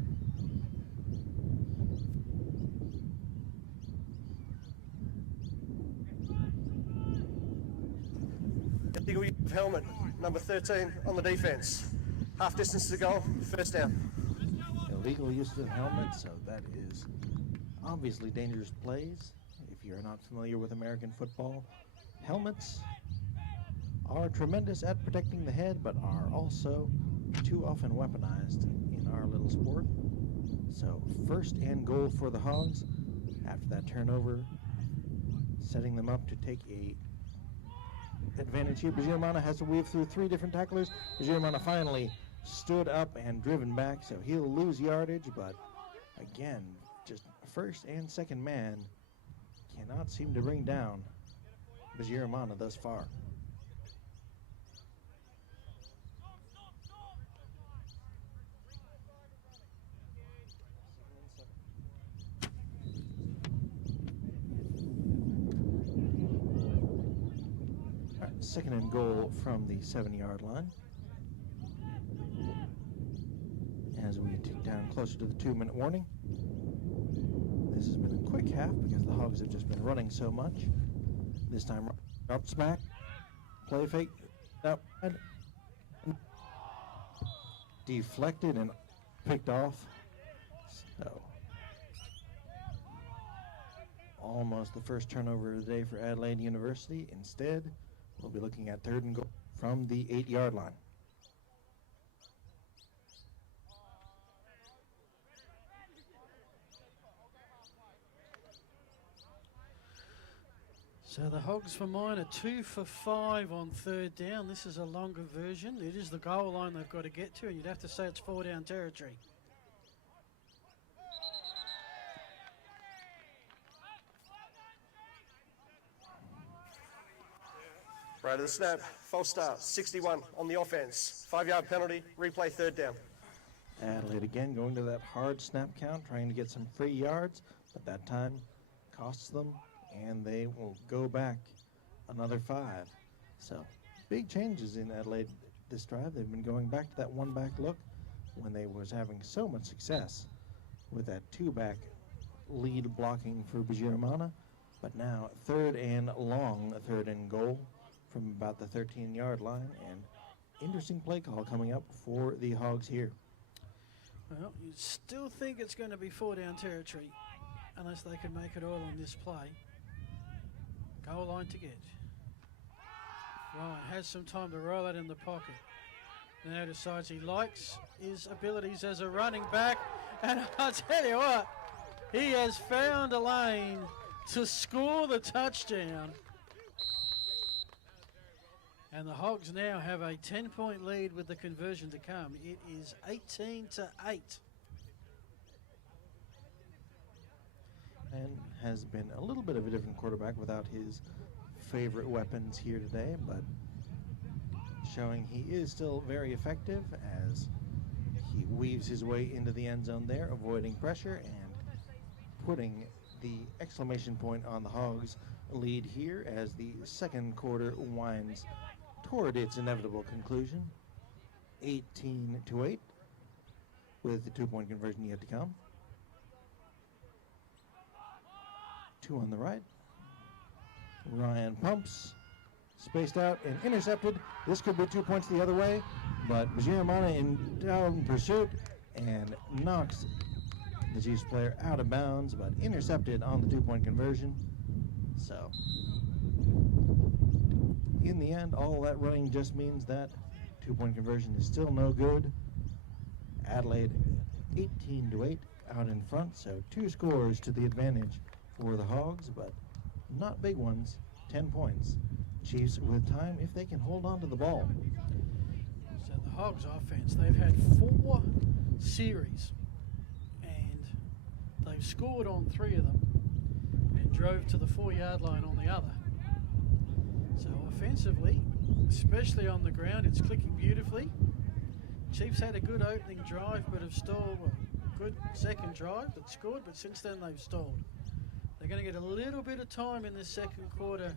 Illegal use of helmet, number 13 on the defence. Half distance to goal, first down. Illegal use of helmet, so that is obviously dangerous plays. If you're not familiar with American football, helmets are tremendous at protecting the head, but are also too often weaponized in our little sport. So first and goal for the Hogs after that turnover, setting them up to take a advantage here. Bigirimana has to weave through 3 different tacklers. Bigirimana finally stood up and driven back, so he'll lose yardage, but again, just first and second man cannot seem to bring down Bigirimana thus far. Second and goal from the 7-yard line. As we tick down closer to the 2-minute warning. This has been a quick half because the Hogs have just been running so much. This time, drops back, play fake, up, deflected and picked off. So, almost the first turnover of the day for Adelaide University. Instead, we'll be looking at third and goal from the 8-yard line. So the Hogs for mine are 2 for 5 on third down. This is a longer version. It is the goal line they've got to get to, and you'd have to say it's 4-down territory. Right at the snap, false start, 61 on the offence. 5-yard penalty, replay third down. Adelaide again going to that hard snap count, trying to get some free yards, but that time costs them, and they will go back another 5. So big changes in Adelaide this drive. They've been going back to that 1-back look when they was having so much success with that 2-back lead blocking for Bigirimana, but now third and long, third and goal from about the 13-yard line, and interesting play call coming up for the Hogs here. Well, you still think it's going to be 4-down territory unless they can make it all on this play. Goal line to get. Ryan has some time to roll that in the pocket. Now decides he likes his abilities as a running back, and I'll tell you what, he has found a lane to score the touchdown. And the Hogs now have a 10-point lead with the conversion to come. It is 18-8. And has been a little bit of a different quarterback without his favorite weapons here today, but showing he is still very effective as he weaves his way into the end zone there, avoiding pressure and putting the exclamation point on the Hogs lead here as the second quarter winds toward its inevitable conclusion. 18-8 with the 2-point conversion yet to come. 2 on the right. Ryan pumps, spaced out and intercepted. This could be 2 points the other way, but Bigirimana in down pursuit and knocks the Chiefs player out of bounds, but intercepted on the 2-point conversion. So in the end, all that running just means that 2-point conversion is still no good. Adelaide 18-8 out in front, so 2 scores to the advantage for the Hogs, but not big ones. 10 points. Chiefs with time if they can hold on to the ball. So the Hogs offense, they've had 4 series and they've scored on 3 of them. And drove to the 4-yard line on the other. So offensively, especially on the ground, it's clicking beautifully. Chiefs had a good opening drive, but have stalled. Well, good second drive that scored, but since then they've stalled. They're going to get a little bit of time in this second quarter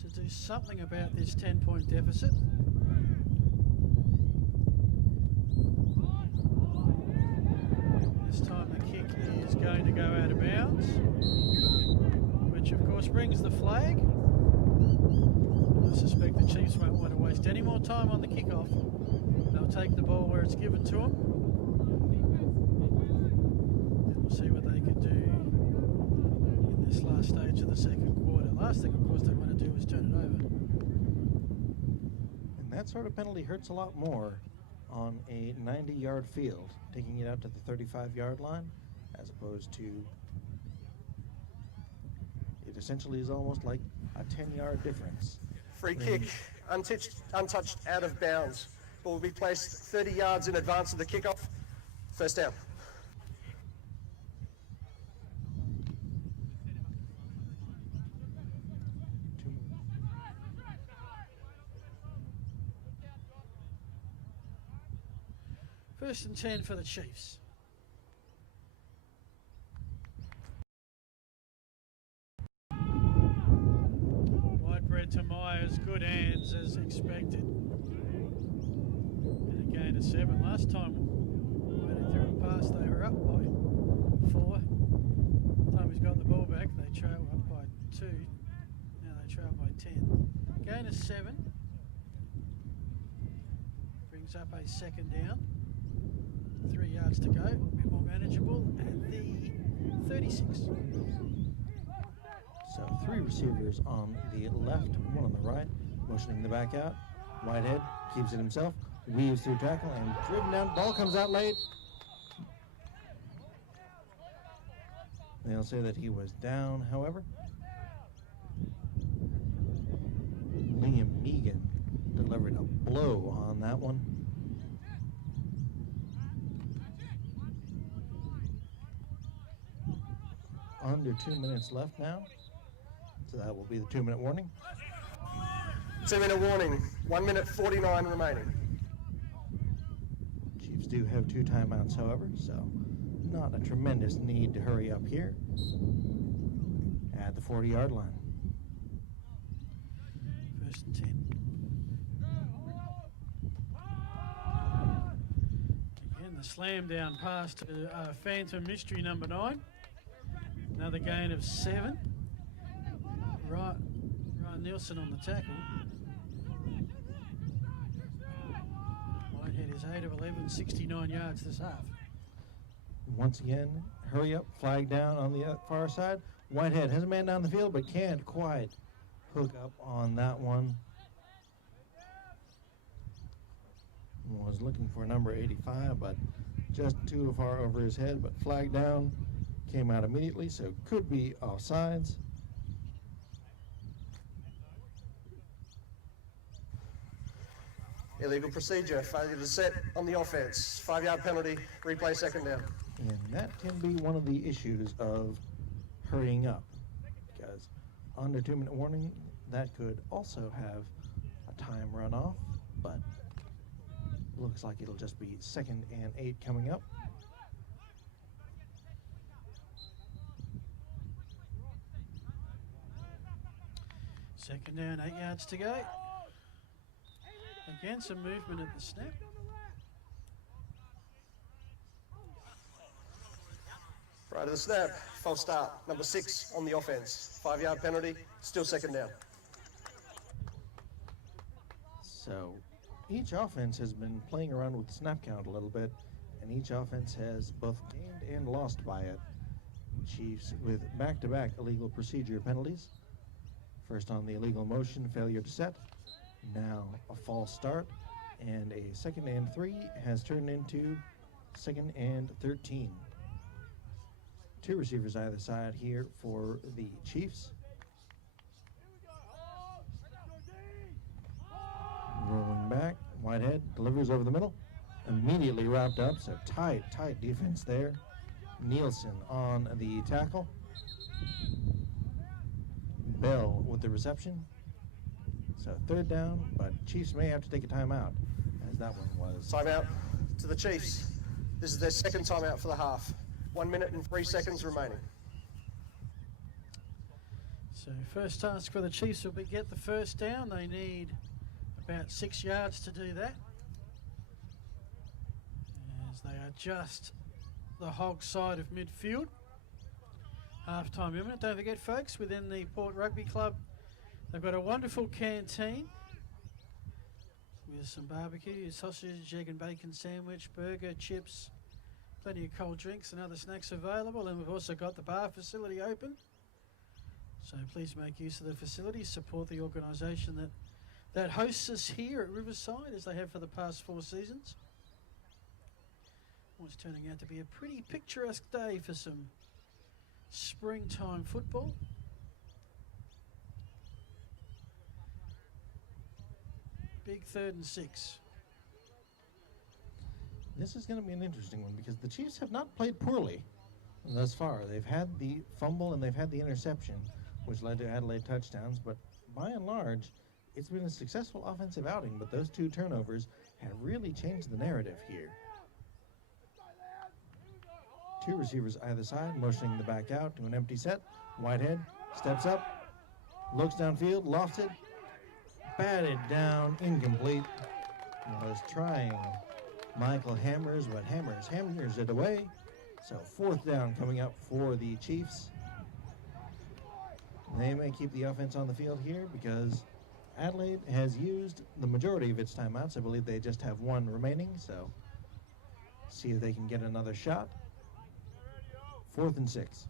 to do something about this 10-point deficit. This time the kick is going to go out of bounds, which of course brings the flag. I suspect the Chiefs won't want to waste any more time on the kickoff. They'll take the ball where it's given to them. And we'll see what they can do in this last stage of the second quarter. Last thing, of course, they want to do is turn it over. And that sort of penalty hurts a lot more on a 90-yard field, taking it out to the 35-yard line, as opposed to it essentially is almost like a 10-yard difference. Free kick, untouched, out of bounds. Ball will be placed 30 yards in advance of the kickoff. First down. First and 10 for the Chiefs. Whitebread to Myers, good hands as expected. And a gain of 7. Last time, waiting through a pass, they were up by 4. Time he's got the ball back, they trail up by 2. Now they trail by 10. Gain of 7. Brings up a second down. 3 yards to go, a bit more manageable at the 36. So 3 receivers on the left, 1 on the right, motioning the back out. Whitehead keeps it himself, weaves through tackle, and driven down. Ball comes out late. They'll say that he was down, however. Liam Megan delivered a blow on that one. Under 2 minutes left now, so that will be the 2-minute warning. 2-minute warning, 1 minute 49 remaining. Chiefs do have 2 timeouts, however, so not a tremendous need to hurry up here at the 40-yard line. First and 10. Again, the slam down pass to Phantom Mystery number 9. Another gain of 7. Ryan Nielsen on the tackle. Whitehead is 8 of 11, 69 yards this half. Once again, hurry up, flag down on the far side. Whitehead has a man down the field, but can't quite hook up on that one. Was looking for number 85, but just too far over his head, but flag down. Came out immediately, so could be offsides. Illegal procedure, failure to set on the offense. 5-yard penalty, replay second down. And that can be one of the issues of hurrying up, because under 2-minute warning, that could also have a time runoff, but looks like it'll just be 2nd and 8 coming up. Second down, 8 yards to go. Again, some movement at the snap. Right to the snap, false start. Number 6 on the offense. 5-yard penalty, still second down. So each offense has been playing around with the snap count a little bit, and each offense has both gained and lost by it. Chiefs with back-to-back illegal procedure penalties. First on the illegal motion, failure to set. Now a false start, and a 2nd and 3 has turned into 2nd and 13. 2 receivers either side here for the Chiefs. Rolling back, Whitehead delivers over the middle, immediately wrapped up, so tight defense there. Nielsen on the tackle. Bell with the reception. So third down, but Chiefs may have to take a timeout, as that one was. Timeout to the Chiefs. This is their second timeout for the half. 1 minute and 3 seconds remaining. So first task for the Chiefs will be get the first down. They need about 6 yards to do that, as they are just the Hog side of midfield. Half-time imminent. Don't forget, folks, within the Port Rugby Club, they've got a wonderful canteen with some barbecue, sausage, egg and bacon sandwich, burger, chips, plenty of cold drinks and other snacks available. And we've also got the bar facility open. So please make use of the facility, support the organisation that hosts us here at Riverside, as they have for the past 4 seasons. Well, it's turning out to be a pretty picturesque day for some springtime football. Big 3rd and 6. This is going to be an interesting one because the Chiefs have not played poorly thus far. They've had the fumble and they've had the interception, which led to Adelaide touchdowns, but by and large, it's been a successful offensive outing, but those 2 turnovers have really changed the narrative here. 2 receivers either side, motioning the back out to an empty set. Whitehead steps up, looks downfield, lofts it, batted down, incomplete. Was trying Michael Hammers, but Hammers it away. So 4th down coming up for the Chiefs. They may keep the offense on the field here because Adelaide has used the majority of its timeouts. I believe they just have 1 remaining, so see if they can get another shot. 4th and 6.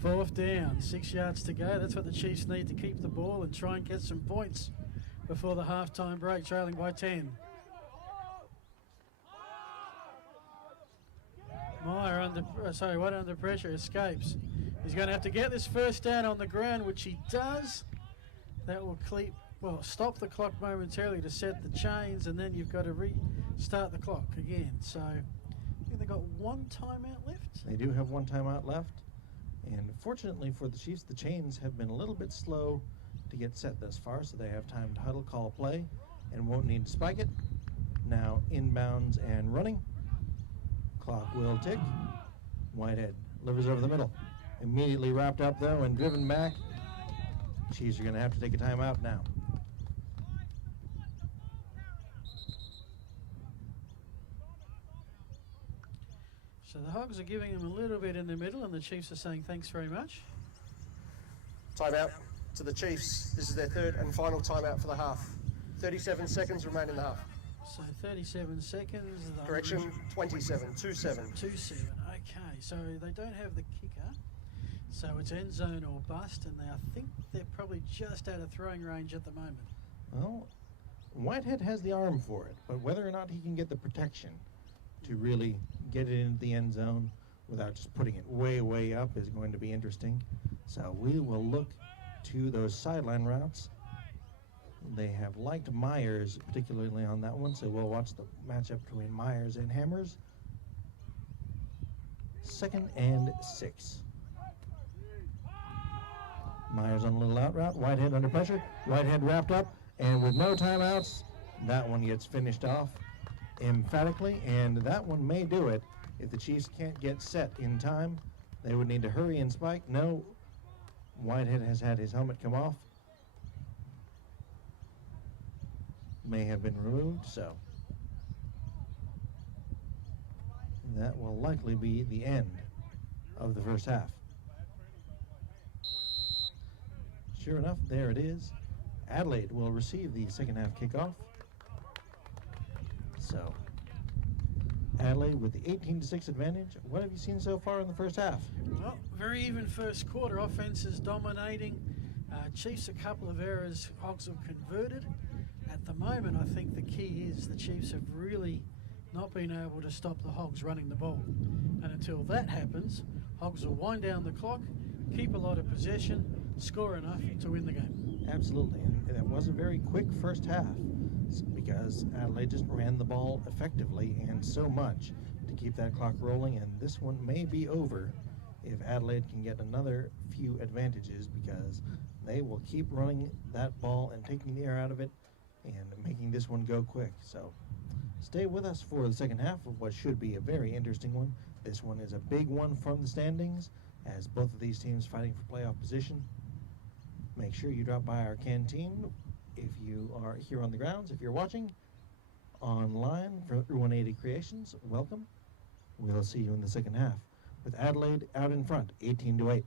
Fourth down, 6 yards to go. That's what the Chiefs need to keep the ball and try and get some points before the halftime break, trailing by 10. Meyer under pressure, escapes. He's going to have to get this first down on the ground, which he does. That will stop the clock momentarily to set the chains, and then you've got to restart the clock again. So I think they've got 1 timeout left. They do have 1 timeout left. And fortunately for the Chiefs, the chains have been a little bit slow to get set thus far, so they have time to huddle, call a play, and won't need to spike it. Now inbounds and running. Clock will tick. Whitehead delivers over the middle. Immediately wrapped up, though, and driven back. Chiefs are going to have to take a timeout now. So the Hogs are giving them a little bit in the middle, and the Chiefs are saying thanks very much. Timeout to the Chiefs. This is their 3rd and final timeout for the half. 37 seconds remain in the half. So 37 seconds. Correction, 27, 2-7. 2-7, okay. So they don't have the kicker. So it's end zone or bust, and I think they're probably just out of throwing range at the moment. Well, Whitehead has the arm for it, but whether or not he can get the protection to really get it into the end zone without just putting it way, way up is going to be interesting. So we will look to those sideline routes. They have liked Myers particularly on that one, so we'll watch the matchup between Myers and Hammers. 2nd and 6. Myers on a little out route. Whitehead under pressure. Whitehead wrapped up, and with no timeouts, that one gets finished off emphatically, and that one may do it. If the Chiefs can't get set in time, they would need to hurry and spike. No, Whitehead has had his helmet come off. May have been removed, so that will likely be the end of the first half. Sure enough, there it is. Adelaide will receive the second half kickoff. So Adelaide with the 18-6 advantage. What have you seen so far in the first half? Well, very even first quarter. Offense is dominating. Chiefs, a couple of errors. Hogs have converted. At the moment, I think the key is the Chiefs have really not been able to stop the Hogs running the ball. And until that happens, Hogs will wind down the clock, keep a lot of possession, score enough to win the game. Absolutely. And it was a very quick first half. because Adelaide just ran the ball effectively and so much to keep that clock rolling, and this one may be over if Adelaide can get another few advantages, because they will keep running that ball and taking the air out of it and making this one go quick. So stay with us for the second half of what should be a very interesting one. This one is a big one from the standings, as both of these teams fighting for playoff position. Make sure you drop by our canteen if you are here on the grounds. If you're watching online for 180 Creations, welcome. We'll see you in the second half with Adelaide out in front, 18-8.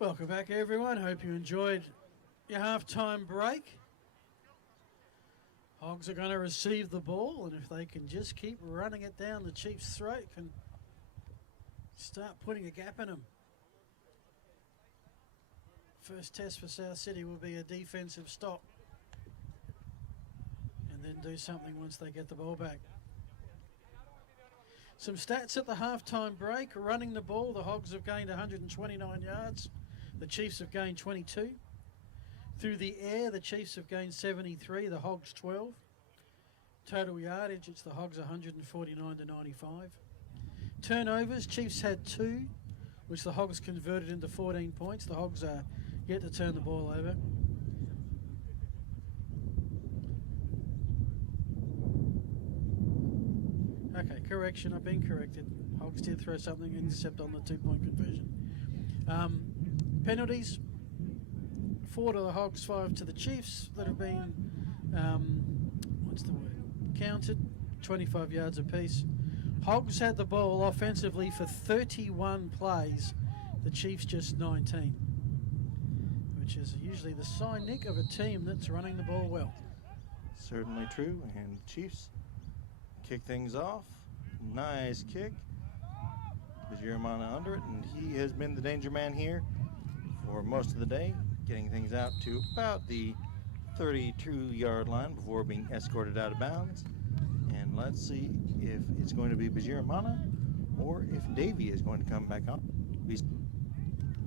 Welcome back, everyone. Hope you enjoyed your half-time break. Hogs are going to receive the ball, and if they can just keep running it down the Chiefs' throat, can start putting a gap in them. First test for South City will be a defensive stop, and then do something once they get the ball back. Some stats at the halftime break. Running the ball, the Hogs have gained 129 yards. The Chiefs have gained 22. Through the air, the Chiefs have gained 73, the Hogs 12. Total yardage, it's the Hogs 149 to 95. Turnovers, Chiefs had 2, which the Hogs converted into 14 points. The Hogs are yet to turn the ball over. Okay, correction, I've been corrected. Hogs did throw something, intercept on the 2-point conversion. Penalties, 4 to the Hogs, 5 to the Chiefs that have been, counted, 25 yards apiece. Hogs had the ball offensively for 31 plays, the Chiefs just 19, which is usually the sign, Nick, of a team that's running the ball well. Certainly true, and Chiefs kick things off. Nice kick. Bajirmana under it, and he has been the danger man here for most of the day, getting things out to about the 32-yard line before being escorted out of bounds. And let's see if it's going to be Bajirmana or if Davey is going to come back on. He's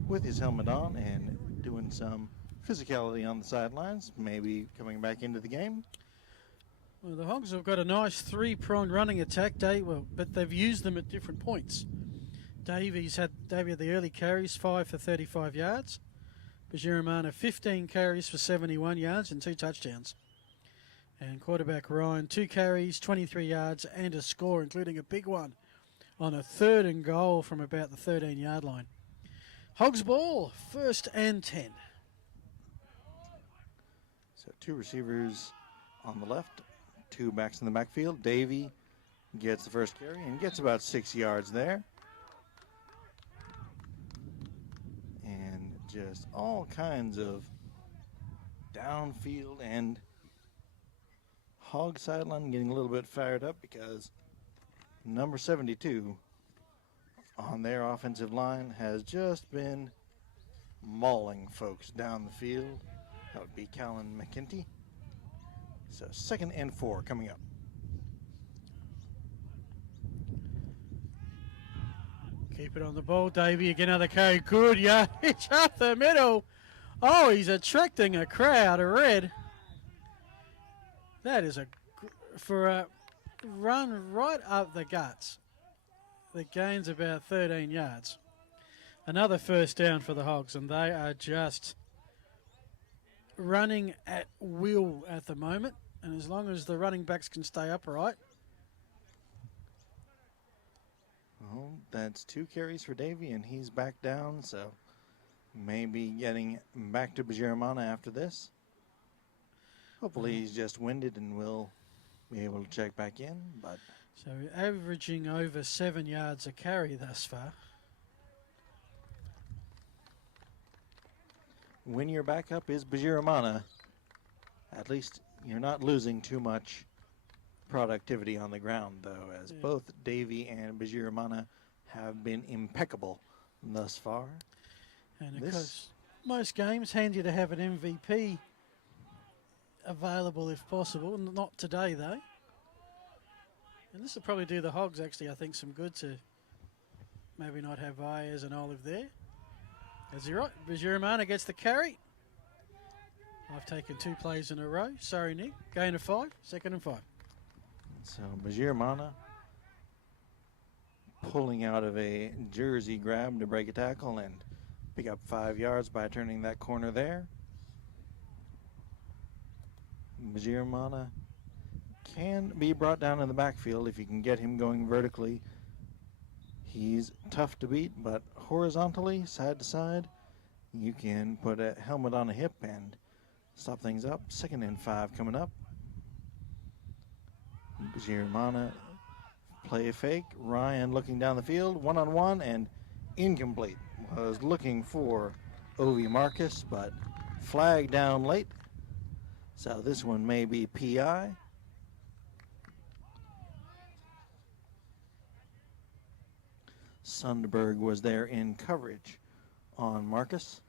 with his helmet on and doing some physicality on the sidelines, maybe coming back into the game. Well, the Hogs have got a nice 3-pronged running attack, but they've used them at different points. Davey had the early carries, 5 for 35 yards. Bajirmana 15 carries for 71 yards and 2 touchdowns. And quarterback Ryan, 2 carries, 23 yards and a score, including a big one on a 3rd and goal from about the 13-yard line. Hogs ball, 1st and 10. So 2 receivers on the left, 2 backs in the backfield. Davey gets the first carry and gets about 6 yards there. And just all kinds of downfield, and Hog sideline getting a little bit fired up because number 72 on their offensive line has just been mauling folks down the field. That would be Callan McKinty. So 2nd and 4 coming up. Keep it on the ball, Davey. Again, another carry. Good yardage up the middle. Oh, he's attracting a crowd of red. That is for a run right up the guts. The gain's about 13 yards. Another first down for the Hogs, and they are just running at will at the moment. And as long as the running backs can stay upright. Well, that's 2 carries for Davey, and he's back down, so maybe getting back to Bajiramana after this. Hopefully he's just winded and will be able to check back in. But So averaging over 7 yards a carry thus far. when your backup is Bajiramana, at least you're not losing too much productivity on the ground, though, as both Davey and Bajiramana have been impeccable thus far. And of course, most games hand you to have an MVP available if possible. Not today, though. And this will probably do the Hogs, actually, I think, some good to maybe not have Ayers and Olive there. Is he right? Bajiramana gets the carry. I've taken 2 plays in a row. Sorry, Nick. Gain of 5, 2nd and 5. So Bajiramana pulling out of a jersey grab to break a tackle and pick up 5 yards by turning that corner there. Bajiramana can be brought down in the backfield if you can get him going vertically. He's tough to beat, but horizontally, side to side, you can put a helmet on a hip and stop things up. 2nd and 5 coming up. Bajiramana play a fake. Ryan looking down the field, one-on-one, and incomplete. Was looking for Ovi Marcus, but flagged down late. So this one may be PI. Sundberg was there in coverage on Marcus.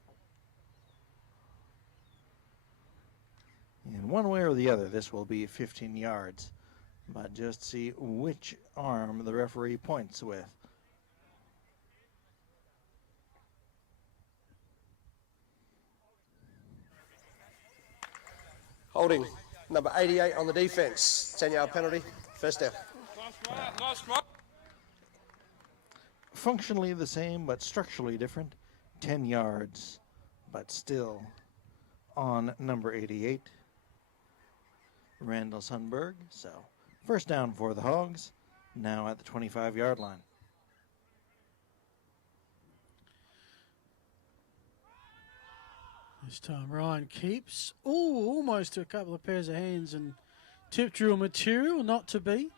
In one way or the other, this will be 15 yards. But just see which arm the referee points with. Holding number 88 on the defense. 10-yard penalty. First down. Functionally the same, but structurally different. 10 yards, but still on number 88. Randall Sundberg. So first down for the Hogs, now at the 25-yard line. This time Ryan keeps. Ooh, almost to a couple of pairs of hands and tip drill material, not to be.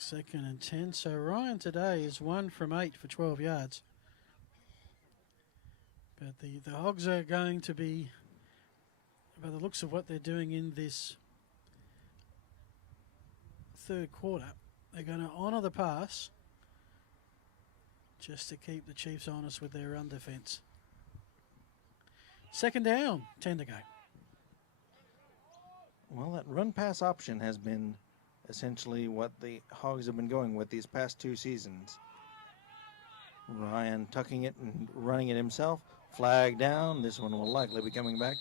2nd and 10. So Ryan today is 1 from 8 for 12 yards. But the Hogs are going to be, by the looks of what they're doing in this third quarter, they're going to honour the pass just to keep the Chiefs honest with their run defence. 2nd down, 10 to go. Well, that run-pass option has been essentially what the Hogs have been going with these past 2 seasons. Ryan tucking it and running it himself. Flag down. This one will likely be coming back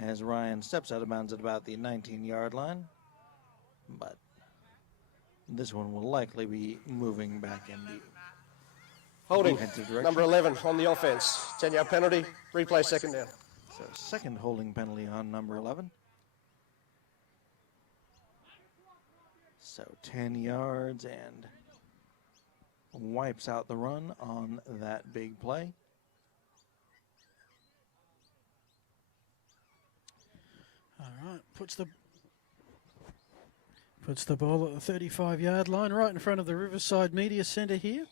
as Ryan steps out of bounds at about the 19-yard line. But this one will likely be moving back in the Holding defensive direction. number 11 on the offense. 10-yard penalty. Replay 2nd down. So 2nd holding penalty on number 11. So 10 yards and wipes out the run on that big play. All right, puts the ball at the 35-yard line, right in front of the Riverside Media Centre here.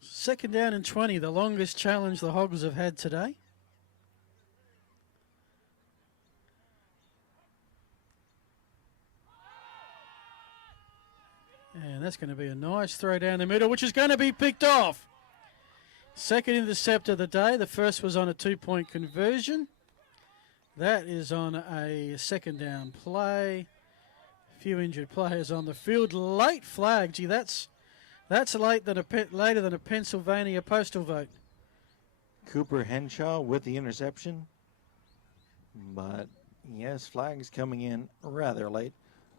Second down and 20, the longest challenge the Hogs have had today. And that's going to be a nice throw down the middle, which is going to be picked off. Second intercept of the day. The first was on a 2-point conversion. That is on a second down play. A few injured players on the field. Late flag. Gee, that's later than a Pennsylvania postal vote. Cooper Henshaw with the interception. But yes, flags coming in rather late.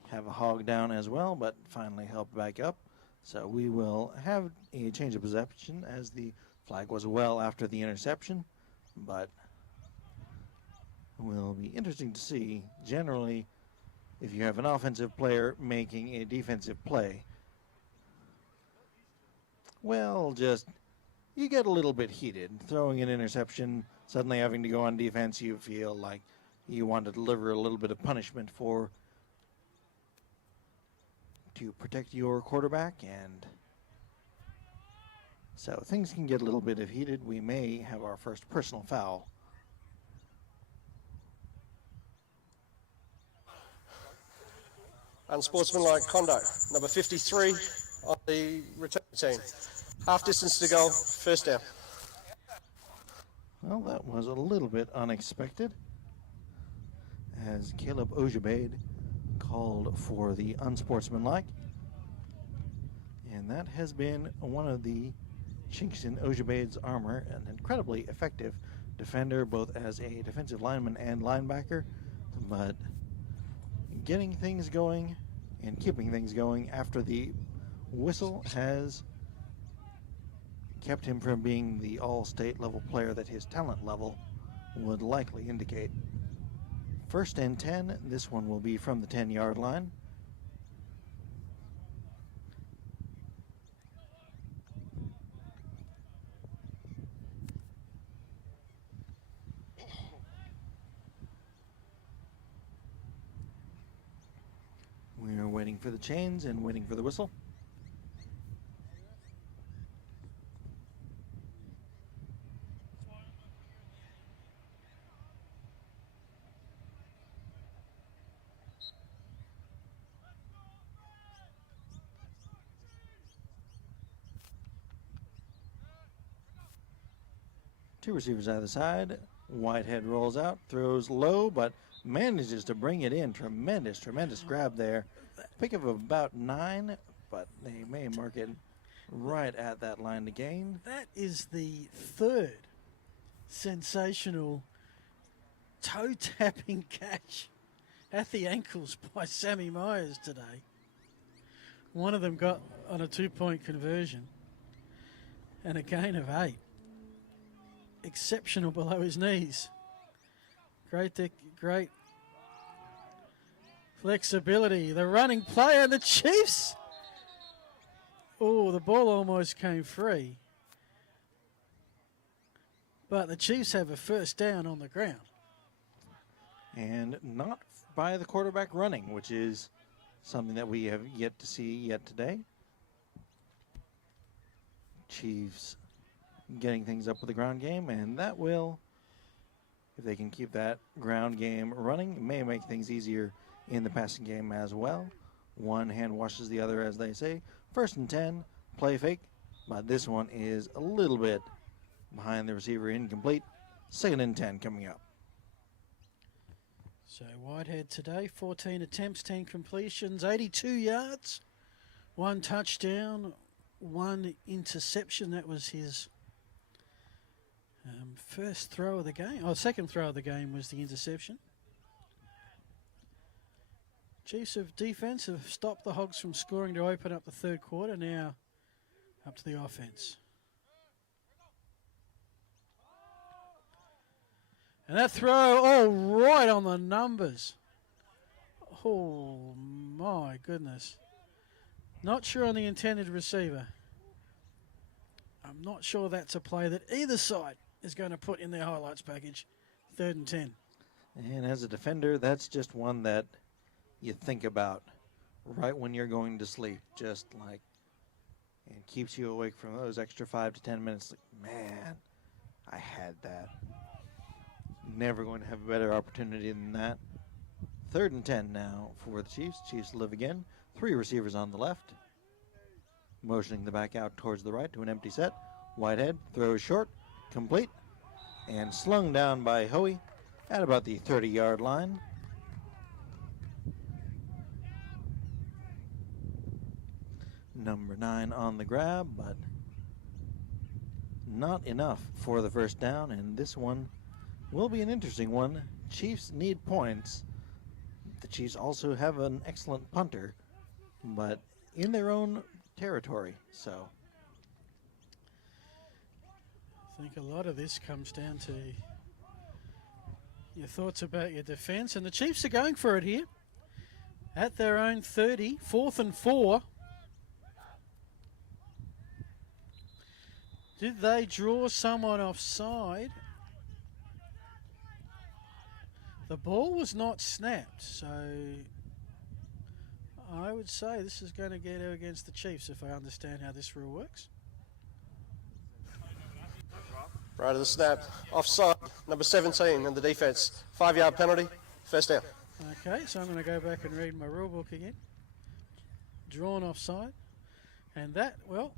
Have a hog down as well, but finally helped back up. So we will have a change of possession as the flag was well after the interception. But will be interesting to see. Generally, if you have an offensive player making a defensive play, well, just you get a little bit heated. Throwing an interception, suddenly having to go on defense, you feel like you want to deliver a little bit of punishment to protect your quarterback, and so things can get a little bit heated. We may have our first personal foul. Unsportsmanlike conduct, number 53 on the return team. Half distance to goal, first down. Well, that was a little bit unexpected, as Caleb Ojibade called for the unsportsmanlike. And that has been one of the chinks in Ojibade's armor, an incredibly effective defender, both as a defensive lineman and linebacker. But getting things going and keeping things going after the whistle has kept him from being the all-state level player that his talent level would likely indicate. First and 10, this one will be from the 10-yard line. We are waiting for the chains and waiting for the whistle. Two receivers either side. Whitehead rolls out, throws low, but manages to bring it in. Tremendous grab there. Pick of about 9, but they may mark it right at that line to gain. That is the third sensational toe-tapping catch at the ankles by Sammy Myers today. One of them got on a 2-point conversion and a gain of 8. Exceptional below his knees. Great flexibility. The running play, and the Chiefs. Oh, the ball almost came free. But the Chiefs have a first down on the ground. And not by the quarterback running, which is something that we have yet to see yet today. Chiefs getting things up with the ground game, and that will, if they can keep that ground game running, it may make things easier in the passing game as well. One hand washes the other, as they say. First and 10, play fake, but this one is a little bit behind the receiver, incomplete. Second and 10 coming up. So Whitehead today, 14 attempts, 10 completions, 82 yards, 1 touchdown, 1 interception. That was his first throw of the game. Oh, second throw of the game was the interception. Chiefs of defense have stopped the Hogs from scoring to open up the third quarter. Now up to the offense. And that throw, right on the numbers. Oh, my goodness. Not sure on the intended receiver. I'm not sure that's a play that either side is going to put in their highlights package. 3rd and 10. And as a defender, that's just one that you think about right when you're going to sleep. Just like and keeps you awake from those extra 5 to 10 minutes. Like, man, I had that. Never going to have a better opportunity than that. 3rd and 10 now for the Chiefs. Chiefs live again. 3 receivers on the left. Motioning the back out towards the right to an empty set. Whitehead throws short, complete, and slung down by Hoey at about the 30-yard line. Number 9 on the grab, but not enough for the first down, and this one will be an interesting one. Chiefs need points. The Chiefs also have an excellent punter, but in their own territory, so. I think a lot of this comes down to your thoughts about your defence, and the Chiefs are going for it here at their own 30, 4th and 4. Did they draw someone offside? The ball was not snapped, so I would say this is going to get against the Chiefs if I understand how this rule works. Right of the snap, offside, number 17 in the defence. 5-yard penalty, first down. Okay, so I'm going to go back and read my rule book again. Drawn offside. And that, well,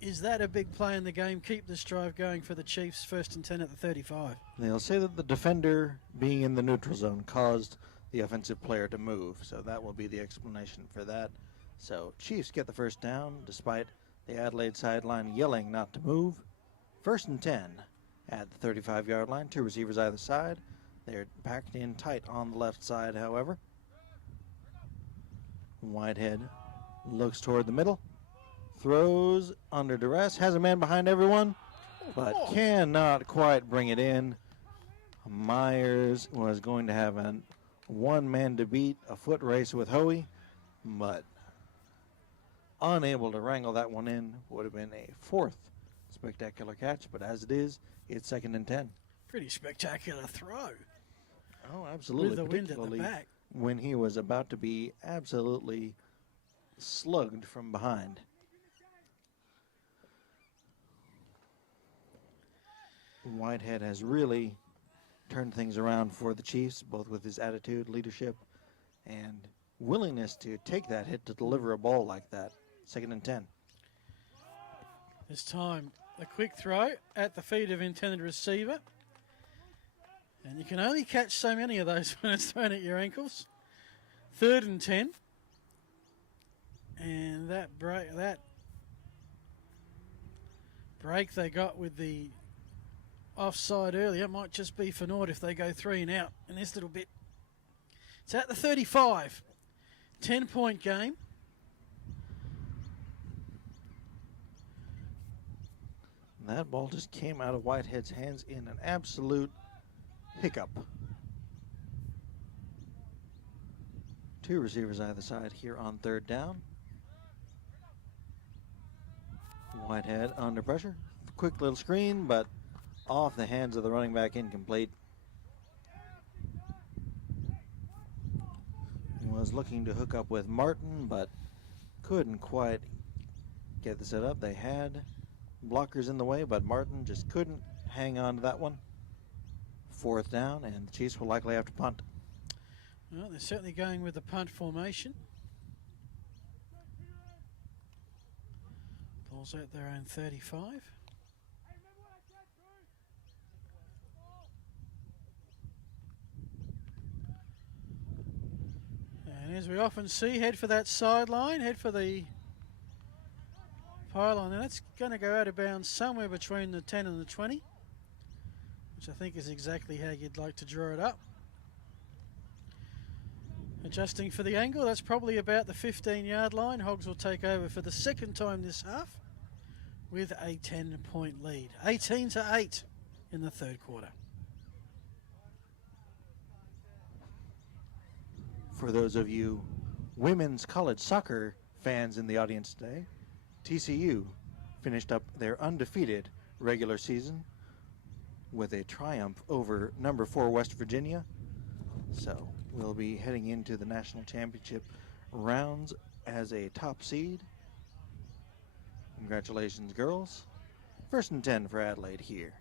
is that a big play in the game? Keep this drive going for the Chiefs, 1st and 10 at the 35. They'll say that the defender being in the neutral zone caused the offensive player to move, so that will be the explanation for that. So Chiefs get the first down despite the Adelaide sideline yelling not to move. 1st and 10 at the 35-yard line. 2 receivers either side. They're packed in tight on the left side, however. Whitehead looks toward the middle. Throws under duress. Has a man behind everyone, but cannot quite bring it in. Myers was going to have a one-man to beat, a foot race with Hoey, but unable to wrangle that one in. Would have been a 4th spectacular catch, but as it is, it's 2nd and 10. Pretty spectacular throw. Oh, absolutely. With the wind at the Particularly back. when he was about to be absolutely slugged from behind. Whitehead has really turned things around for the Chiefs, both with his attitude, leadership, and willingness to take that hit to deliver a ball like that. 2nd and 10. This time, a quick throw at the feet of intended receiver. And you can only catch so many of those when it's thrown at your ankles. 3rd and 10. And that break they got with the offside earlier might just be for naught if they go 3 and out in this little bit. It's at the 35. 10-point game. That ball just came out of Whitehead's hands in an absolute hiccup. 2 receivers either side here on 3rd down. Whitehead under pressure. Quick little screen, but off the hands of the running back, incomplete. Was looking to hook up with Martin, but couldn't quite get the set up. They had blockers in the way, but Martin just couldn't hang on to that one. 4th down, and the Chiefs will likely have to punt. Well, they're certainly going with the punt formation. Ball's at their own 35. And as we often see, head for that sideline, head for the pylon. And that's going to go out of bounds somewhere between the 10 and the 20, which I think is exactly how you'd like to draw it up. Adjusting for the angle, that's probably about the 15-yard line. Hogs will take over for the 2nd time this half with a 10-point lead. 18-8 in the 3rd quarter. For those of you women's college soccer fans in the audience today, TCU finished up their undefeated regular season with a triumph over number 4 West Virginia. So we'll be heading into the national championship rounds as a top seed. Congratulations, girls. 1st and 10 for Adelaide here.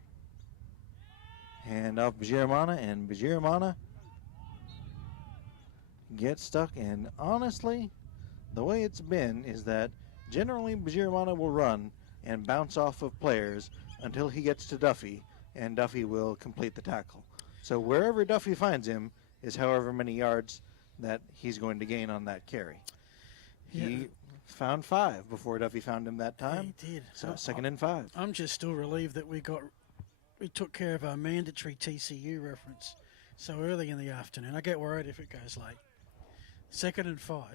Hand off Bajirmana, and Bajirmana gets stuck. And honestly, the way it's been is that generally Bajirmana will run and bounce off of players until he gets to Duffy, and Duffy will complete the tackle. So wherever Duffy finds him is however many yards that he's going to gain on that carry. Yeah. He found 5 before Duffy found him that time. He did. So 2nd and 5. I'm just still relieved that we took care of our mandatory TCU reference so early in the afternoon. I get worried if it goes late. 2nd and 5.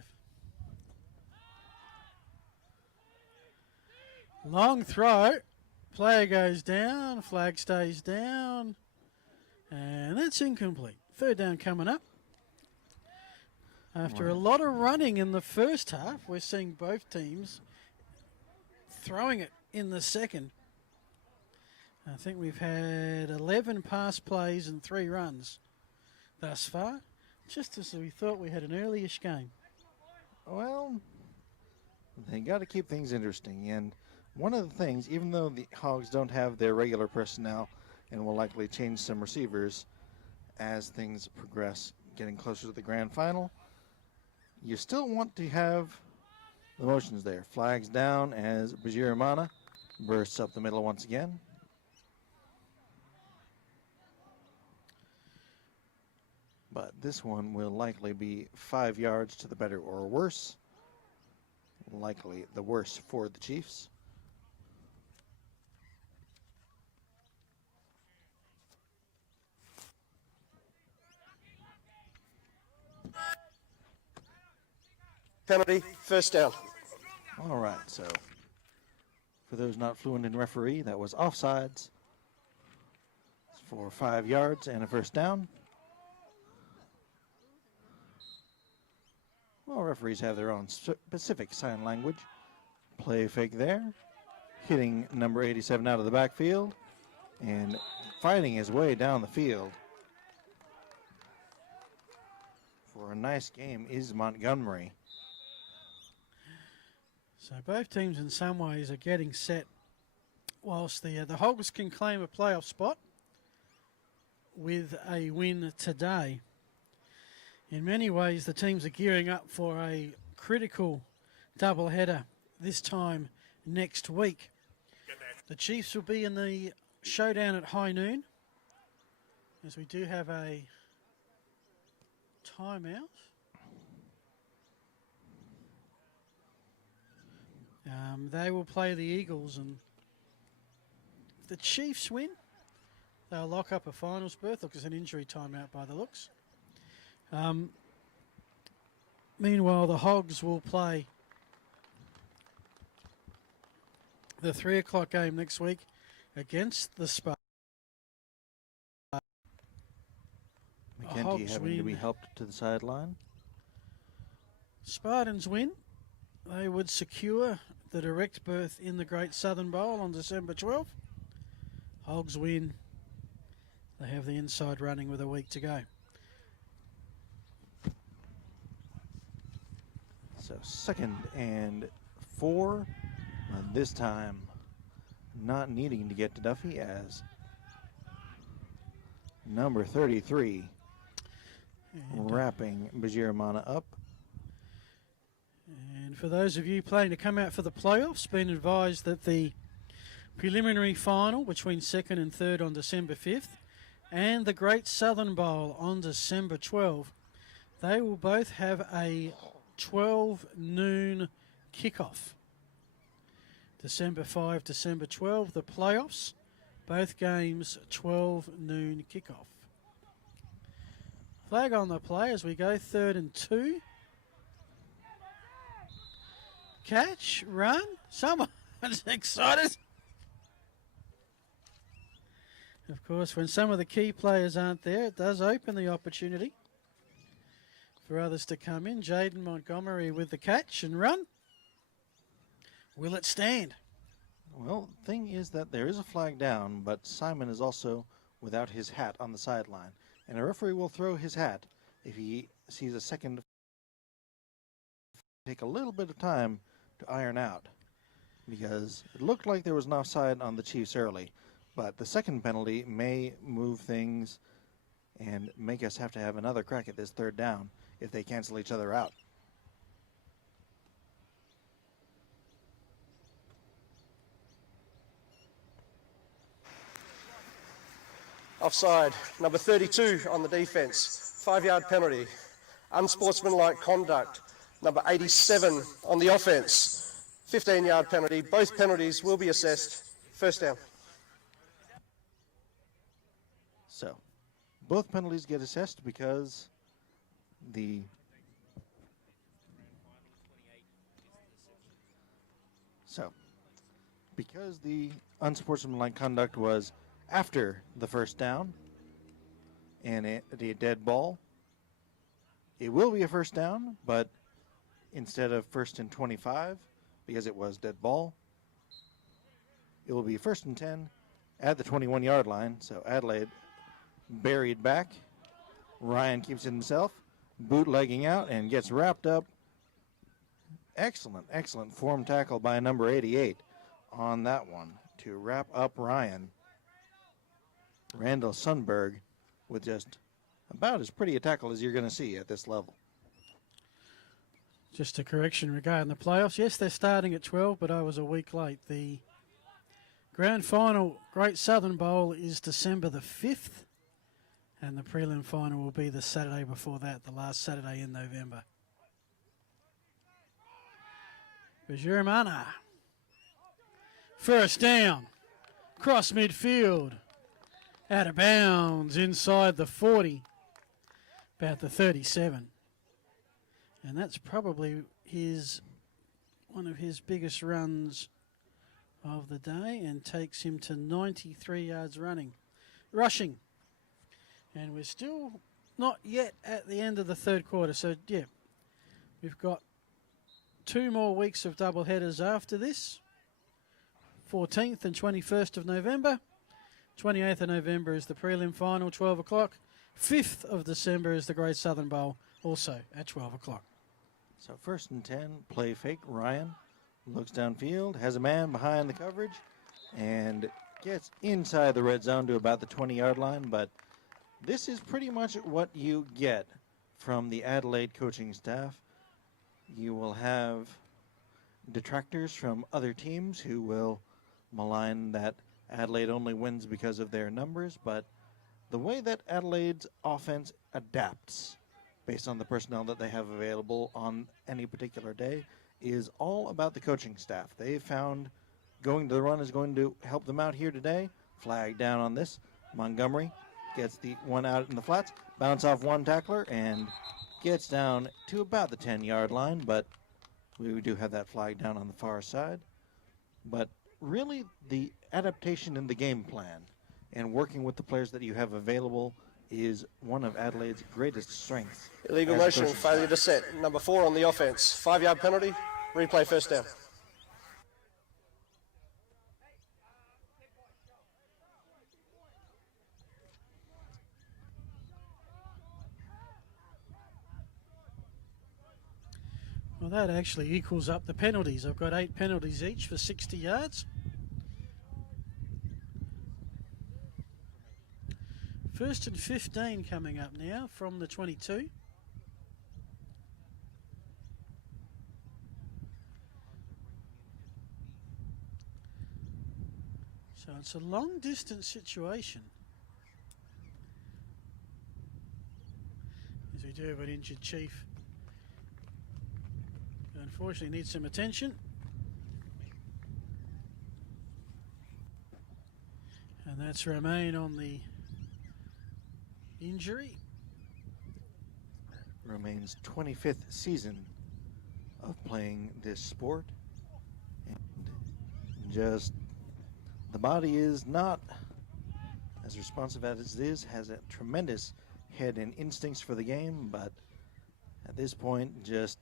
Long throw. Player goes down. Flag stays down. And that's incomplete. 3rd down coming up. After a lot of running in the first half, we're seeing both teams throwing it in the second. I think we've had 11 pass plays and 3 runs thus far, just as we thought we had an early-ish game. Well, they got to keep things interesting. And one of the things, even though the Hogs don't have their regular personnel and will likely change some receivers as things progress, getting closer to the grand final, you still want to have the motions there. Flags down as Bajirmana bursts up the middle once again. But this one will likely be 5 yards to the better or worse. Likely the worse for the Chiefs. Penalty, 1st down. All right, so for those not fluent in referee, that was offsides for 5 yards and a 1st down. Well, referees have their own specific sign language. Play fake there. Hitting number 87 out of the backfield and fighting his way down the field for a nice game is Montgomery. So both teams in some ways are getting set, whilst the Hogs can claim a playoff spot with a win today. In many ways, the teams are gearing up for a critical doubleheader this time next week. The Chiefs will be in the showdown at high noon, as we do have a timeout. They will play the Eagles, and if the Chiefs win, they'll lock up a finals berth. Look, it's an injury timeout by the looks. Meanwhile, the Hogs will play the 3 o'clock game next week against the Spartans. McKenty having to be helped to the sideline. Spartans win. They would secure the direct berth in the Great Southern Bowl on December 12th. Hogs win. They have the inside running with a week to go. So 2nd and 4. This time not needing to get to Duffy as number 33 wrapping Bajirmana up. And for those of you planning to come out for the playoffs, been advised that the preliminary final between 2nd and 3rd on December 5th and the Great Southern Bowl on December 12th, they will both have a 12 noon kickoff. December 5, December 12, the playoffs, both games 12 noon kickoff. Flag on the play as we go 3rd and 2. Catch, run, someone's excited. Of course, when some of the key players aren't there, it does open the opportunity for others to come in. Jaden Montgomery with the catch and run. Will it stand? Well, the thing is that there is a flag down, but Simon is also without his hat on the sideline. And a referee will throw his hat if he sees a second. Take a little bit of time to iron out. because it looked like there was an offside on the Chiefs early, but the second penalty may move things and make us have to have another crack at this third down if they cancel each other out. Offside, number 32 on the defence, 5-yard penalty. Unsportsmanlike conduct, number 87 on the offence, 15-yard penalty. Both penalties will be assessed. First down. So, both penalties get assessed because because the unsportsmanlike conduct was after the first down and a dead ball, it will be a first down, but instead of 1st and 25, because it was dead ball, it will be 1st and 10 at the 21-yard line. So Adelaide buried back. Ryan keeps it himself, bootlegging out and gets wrapped up. Excellent form tackle by number 88 on that one to wrap up Ryan. Randall Sundberg with just about as pretty a tackle as you're going to see at this level. Just a correction regarding the playoffs. Yes, they're starting at 12, but I was a week late. The grand final, Great Southern Bowl, is December the 5th, and the prelim final will be the Saturday before that, the last Saturday in November. Bajuramana. First down. Cross midfield. Out of bounds inside the 40. About the 37. And that's probably one of his biggest runs of the day, and takes him to 93 yards rushing. And we're still not yet at the end of the third quarter. So, yeah, we've got 2 more weeks of double headers after this. 14th and 21st of November. 28th of November is the prelim final, 12 o'clock. 5th of December is the Great Southern Bowl, also at 12 o'clock. So 1st and 10, play fake. Ryan looks downfield, has a man behind the coverage, and gets inside the red zone to about the 20-yard line. But this is pretty much what you get from the Adelaide coaching staff. You will have detractors from other teams who will malign that Adelaide only wins because of their numbers, but the way that Adelaide's offense adapts based on the personnel that they have available on any particular day is all about the coaching staff. They found going to the run is going to help them out here today. Flag down on this. Montgomery gets the one out in the flats, bounce off one tackler, and gets down to about the 10-yard line, but we do have that flag down on the far side. But really, the adaptation in the game plan and working with the players that you have available is one of Adelaide's greatest strengths. Illegal motion, failure to set. Number 4 on the offense. 5-yard penalty. Replay, first down. Well, that actually equals up the penalties. I've got 8 penalties each for 60 yards. 1st and 15 coming up now from the 22. So it's a long distance situation. As we do have an injured chief. Unfortunately needs some attention. And that's Romain on the injury. Romain's 25th season of playing this sport. And just the body is not as responsive as it is, has a tremendous head and instincts for the game, but at this point just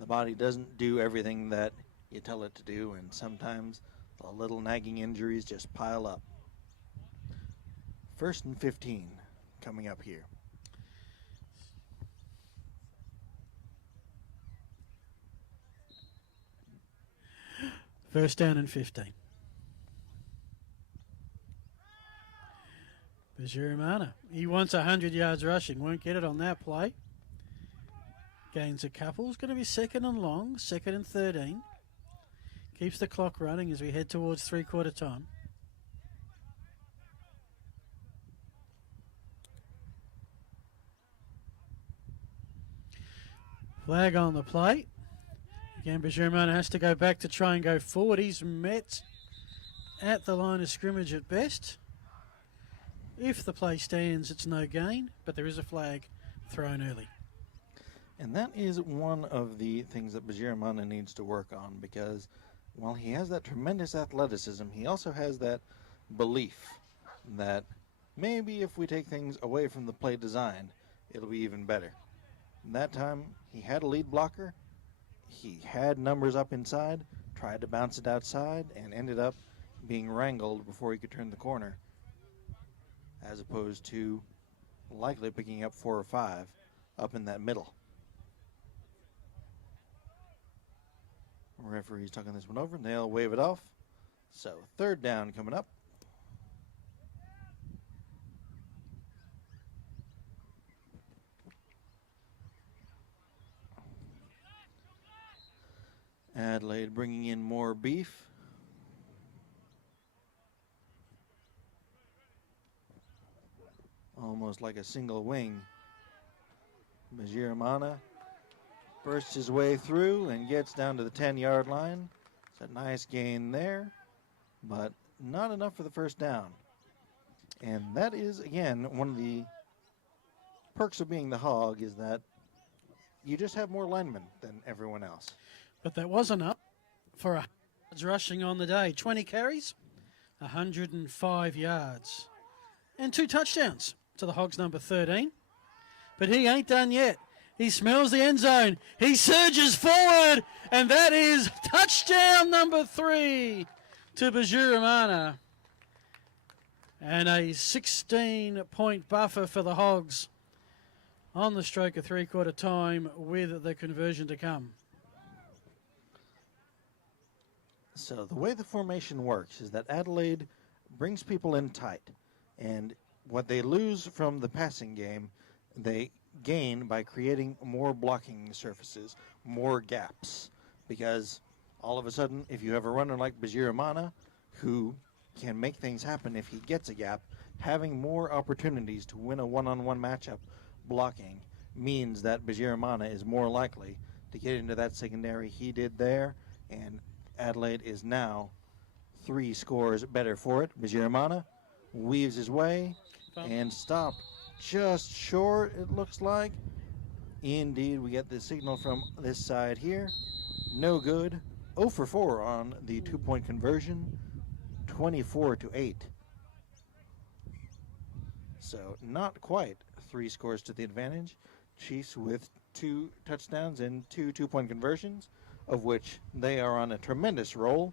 the body doesn't do everything that you tell it to do, and sometimes the little nagging injuries just pile up. 1st and 15 coming up here. First down and 15. Bajiramana, he wants 100 yards rushing, won't get it on that play. Gains a couple, it's going to be second and long, second and 13. Keeps the clock running as we head towards three-quarter time. Flag on the play. Again, Bajiramana has to go back to try and go forward. He's met at the line of scrimmage at best. If the play stands, it's no gain, but there is a flag thrown early. And that is one of the things that Bajiramana needs to work on, because while he has that tremendous athleticism, he also has that belief that maybe if we take things away from the play design, it'll be even better. And that time, he had a lead blocker. He had numbers up inside, tried to bounce it outside, and ended up being wrangled before he could turn the corner, as opposed to likely picking up 4 or 5 up in that middle. Referee's tucking this one over, and they'll wave it off. So third down coming up. Adelaide bringing in more beef. Almost like a single wing. Bajiramana bursts his way through and gets down to the 10-yard line. It's a nice gain there, but not enough for the first down. And that is, again, one of the perks of being the Hog, is that you just have more linemen than everyone else. But that wasn't up for a rushing on the day. 20 carries, 105 yards, and 2 touchdowns to the Hogs number 13. But he ain't done yet. He smells the end zone. He surges forward, and that is touchdown number 3 to Bajiramana. And a 16-point buffer for the Hogs on the stroke of three-quarter time with the conversion to come. So the way the formation works is that Adelaide brings people in tight, and what they lose from the passing game, they gain by creating more blocking surfaces, more gaps. Because all of a sudden, if you have a runner like Bajiramana, who can make things happen if he gets a gap, having more opportunities to win a one-on-one matchup blocking means that Bajiramana is more likely to get into that secondary he did there, and Adelaide is now 3 scores better for it. Bajiramana weaves his way and stopped just short, it looks like. Indeed, we get the signal from this side here. No good. 0 for 4 on the 2-point conversion. 24-8. So not quite 3 scores to the advantage. Chiefs with 2 touchdowns and 2 2-point conversions, of which they are on a tremendous roll.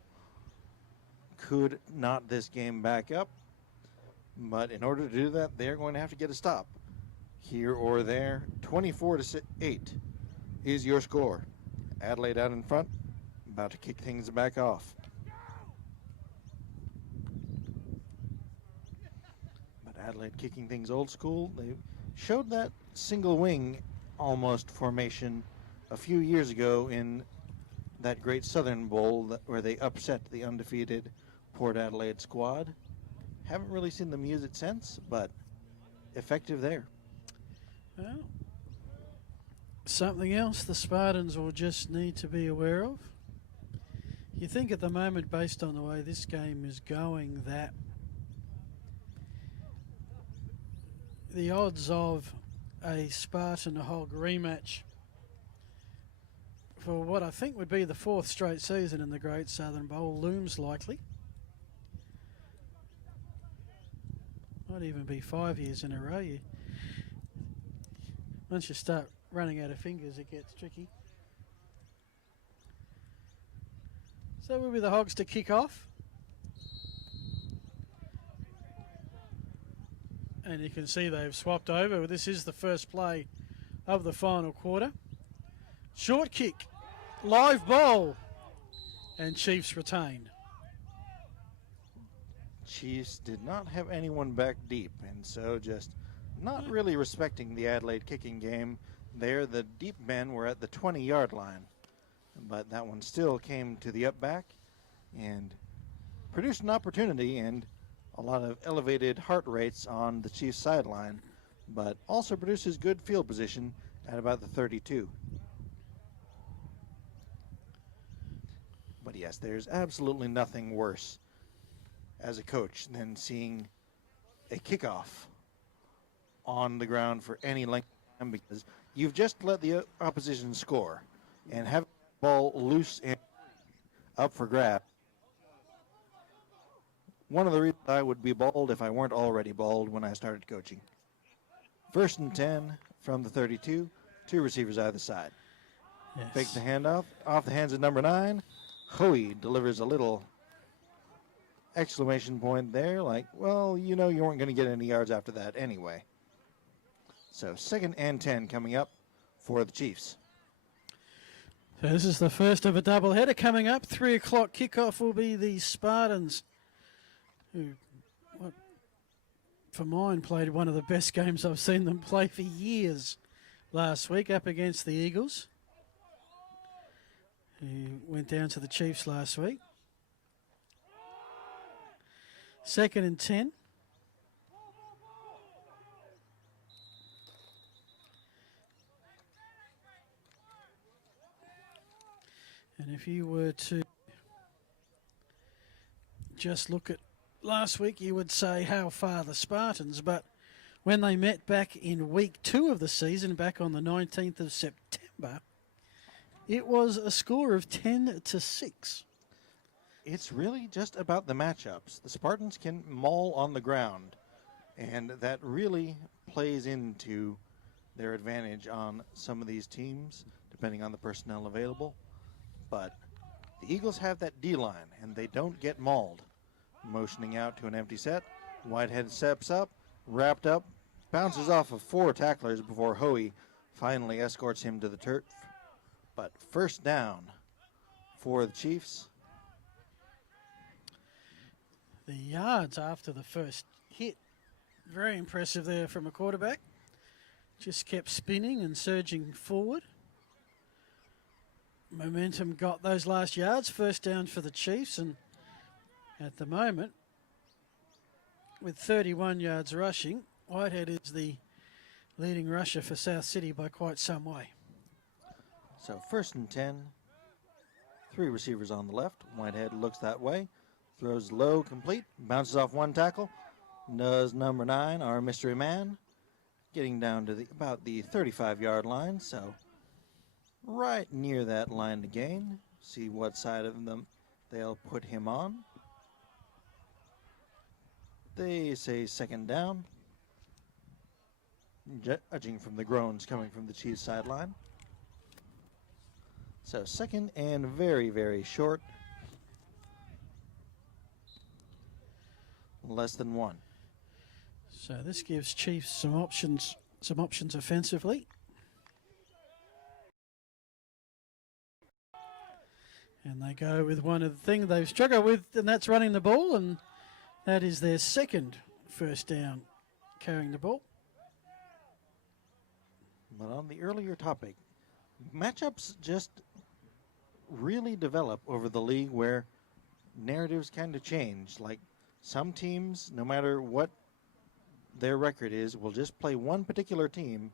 Could knot this game back up. But in order to do that, they're going to have to get a stop here or there. 24-8 is your score. Adelaide out in front, about to kick things back off. But Adelaide kicking things old school. They showed that single wing almost formation a few years ago in that great Southern Bowl where they upset the undefeated Port Adelaide squad. Haven't really seen them use it since, but effective there. Well, something else the Spartans will just need to be aware of. You think at the moment, based on the way this game is going, that the odds of a Spartan Hog rematch for what I think would be the 4th straight season in the Great Southern Bowl looms likely. Might even be 5 years in a row. Once you start running out of fingers, it gets tricky. So we'll be the Hogs to kick off. And you can see they've swapped over. This is the first play of the final quarter. Short kick, live ball. and Chiefs retain. Chiefs did not have anyone back deep, and so just not really respecting the Adelaide kicking game. There, the deep men were at the 20-yard line, but that one still came to the up back and produced an opportunity and a lot of elevated heart rates on the Chiefs sideline, but also produces good field position at about the 32. But yes, there's absolutely nothing worse as a coach than seeing a kickoff on the ground for any length of time, because you've just let the opposition score and have the ball loose and up for grab. One of the reasons I would be bald if I weren't already bald when I started coaching. 1st and 10 from the 32, 2 receivers either side. Yes. Fake the handoff, off the hands of number 9. Hoey delivers a little exclamation point there, like, well, you know you weren't going to get any yards after that anyway. So 2nd and 10 coming up for the Chiefs. So this is the first of a doubleheader coming up. 3 o'clock kickoff will be the Spartans, who, for mine, played one of the best games I've seen them play for years last week up against the Eagles, who went down to the Chiefs last week. 2nd and 10. And if you were to just look at last week, you would say how far the Spartans, but when they met back in week 2 of the season, back on the 19th of September, it was a score of 10-6. It's really just about the matchups. The Spartans can maul on the ground, and that really plays into their advantage on some of these teams, depending on the personnel available. But the Eagles have that D-line, and they don't get mauled. Motioning out to an empty set, Whitehead steps up, wrapped up, bounces off of 4 tacklers before Hoey finally escorts him to the turf. But 1st down for the Chiefs. The yards after the first hit, very impressive there from a quarterback. Just kept spinning and surging forward. Momentum got those last yards. 1st down for the Chiefs, and at the moment, with 31 yards rushing, Whitehead is the leading rusher for South City by quite some way. So 1st and 10, 3 receivers on the left. Whitehead looks that way, throws low, complete, bounces off 1 tackle. Does number 9, our mystery man, getting down to about the 35-yard line. So right near that line to gain. See what side of them they'll put him on. They say 2nd down. Judging from the groans coming from the Chiefs sideline. So 2nd and very, very short. Less than 1. So this gives Chiefs some options offensively. And they go with one of the things they've struggled with, and that's running the ball, and that is their 2nd 1st down carrying the ball. But on the earlier topic, matchups just really develop over the league where narratives kind of change. Like some teams, no matter what their record is, will just play one particular team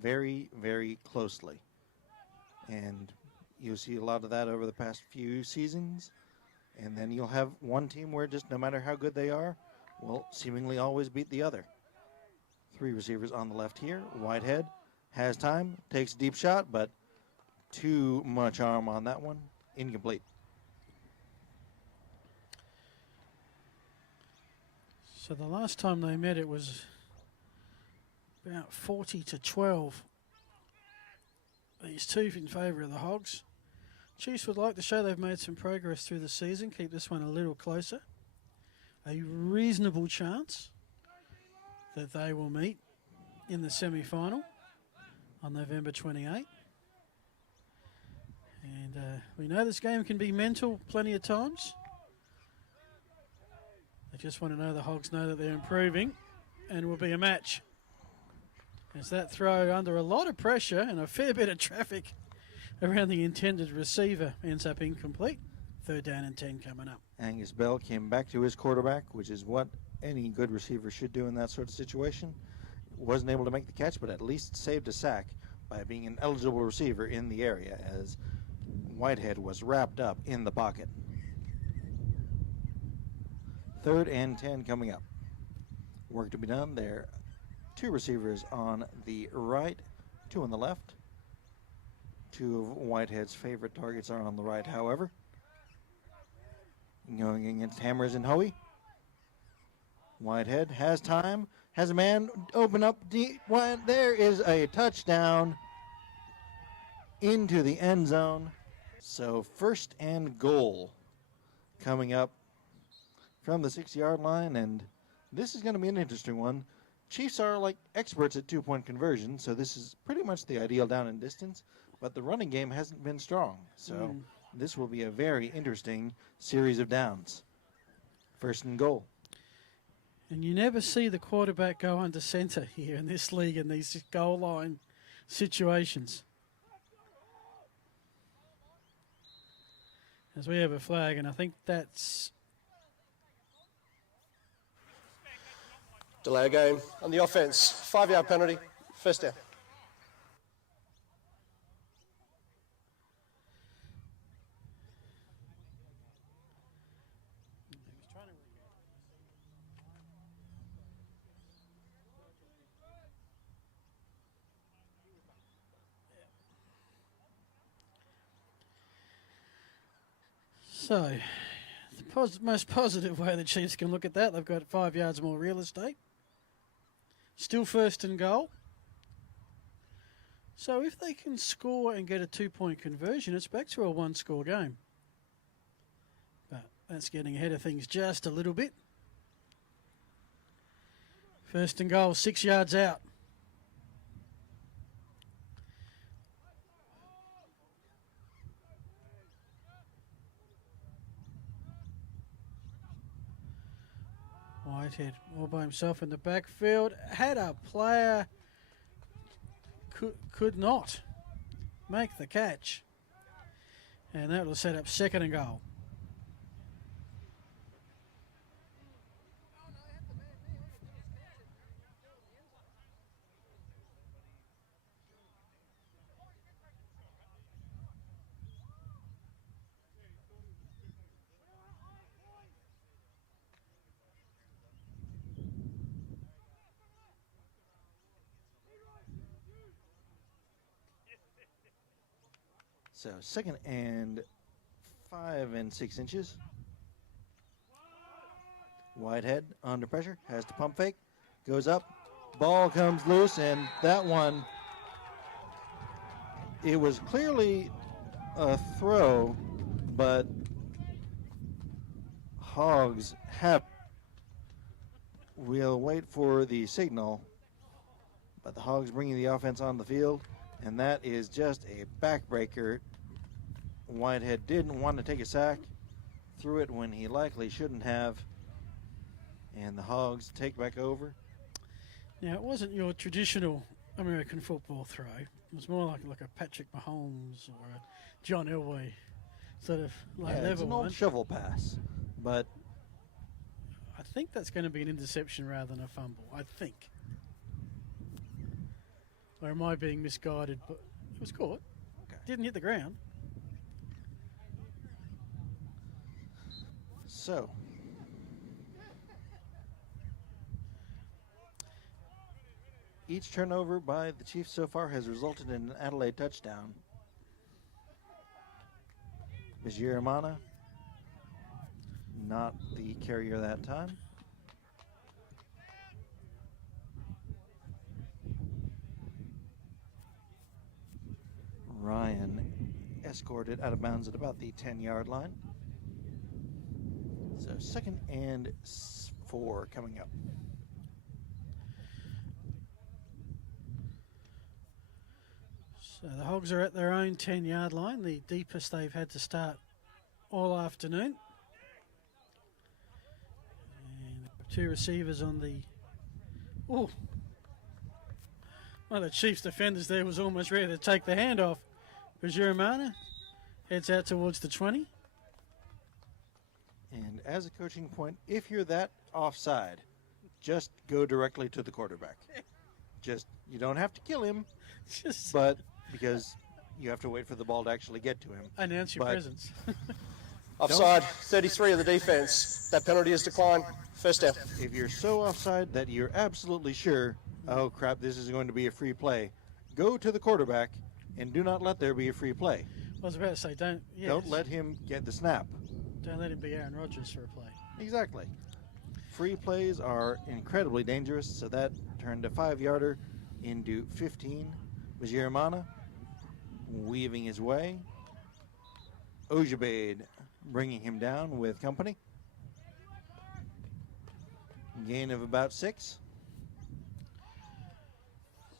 very, very closely. And you'll see a lot of that over the past few seasons. And then you'll have one team where just no matter how good they are, will seemingly always beat the other. 3 receivers on the left here. Whitehead has time, takes a deep shot, but too much arm on that one. Incomplete. So the last time they met, it was about 40-12. These 2 in favour of the Hogs. Chiefs would like to show they've made some progress through the season, keep this one a little closer. A reasonable chance that they will meet in the semi-final on November 28th. And we know this game can be mental plenty of times. They just want to know the Hogs know that they're improving and will be a match. As that throw under a lot of pressure and a fair bit of traffic around the intended receiver ends up incomplete. 3rd down and 10 coming up. Angus Bell came back to his quarterback, which is what any good receiver should do in that sort of situation. Wasn't able to make the catch, but at least saved a sack by being an eligible receiver in the area as Whitehead was wrapped up in the pocket. 3rd and 10 coming up. Work to be done there. 2 receivers on the right, 2 on the left. 2 of Whitehead's favorite targets are on the right, however. Going against Hammers and Hoey. Whitehead has time, has a man open up deep. There is a touchdown into the end zone. So 1st and goal coming up from the 6-yard line, and this is going to be an interesting one. Chiefs are like experts at 2-point conversion, so this is pretty much the ideal down and distance, but the running game hasn't been strong. So this will be a very interesting series of downs. 1st and goal. And you never see the quarterback go under centre here in this league in these goal line situations. As we have a flag, and I think that's... Delay of game on the offense. 5-yard penalty. 1st down. So, the most positive way the Chiefs can look at that, they've got 5 yards more real estate. Still 1st and goal. So if they can score and get a 2-point conversion, it's back to a 1-score game. But that's getting ahead of things just a little bit. 1st and goal, 6 yards out. Whitehead all by himself in the backfield. Had a player, could not make the catch. And that will set up 2nd and goal. So 2nd and 5 and 6 inches. Whitehead under pressure, has to pump fake, goes up, ball comes loose, and that one, it was clearly a throw, but Hogs have. We'll wait for the signal, but the Hogs bringing the offense on the field, and that is just a backbreaker. Whitehead didn't want to take a sack, threw it when he likely shouldn't have, and the Hogs take back over. Now, it wasn't your traditional American football throw. It was more like a Patrick Mahomes or a John Elway sort of level It's an old shovel pass, but I think that's going to be an interception rather than a fumble. I think. Or am I being misguided? But it was caught. Okay. Didn't hit the ground. So, each turnover by the Chiefs so far has resulted in an Adelaide touchdown. Bijiramana, not the carrier that time. Ryan escorted out of bounds at about the 10-yard line. So 2nd and 4 coming up. So So the Hogs are at their own 10-yard line, the deepest they've had to start all afternoon. And two receivers on the... Oh! One of the Chiefs defenders there was almost ready to take the hand off. Bajiramana heads out towards the 20. And as a coaching point, if you're that offside, just go directly to the quarterback. You don't have to kill him, but because you have to wait for the ball to actually get to him. Announce your presence. Offside, 33 of the defence. That penalty is declined. First down. If you're so offside that you're absolutely sure, oh crap, this is going to be a free play, go to the quarterback and do not let there be a free play. I was about to say, don't let him get the snap. Don't let him be Aaron Rodgers for a play. Exactly. Free plays are incredibly dangerous, so that turned a 5-yarder into 15. Bajiramana weaving his way. Ojabade bringing him down with company. Gain of about 6.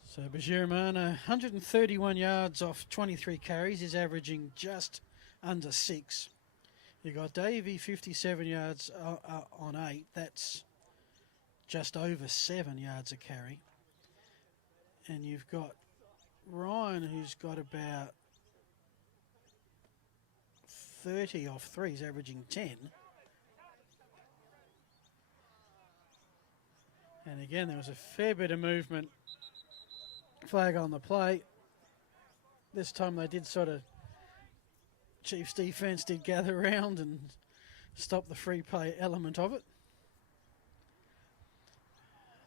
So Bajiramana, 131 yards off 23 carries, is averaging just under 6. You got Davey, 57 yards on 8. That's just over 7 yards a carry. And you've got Ryan, who's got about 30 off 3. He's averaging 10. And again, there was a fair bit of movement. Flag on the play. This time they did sort of, Chiefs defence did gather around and stop the free play element of it.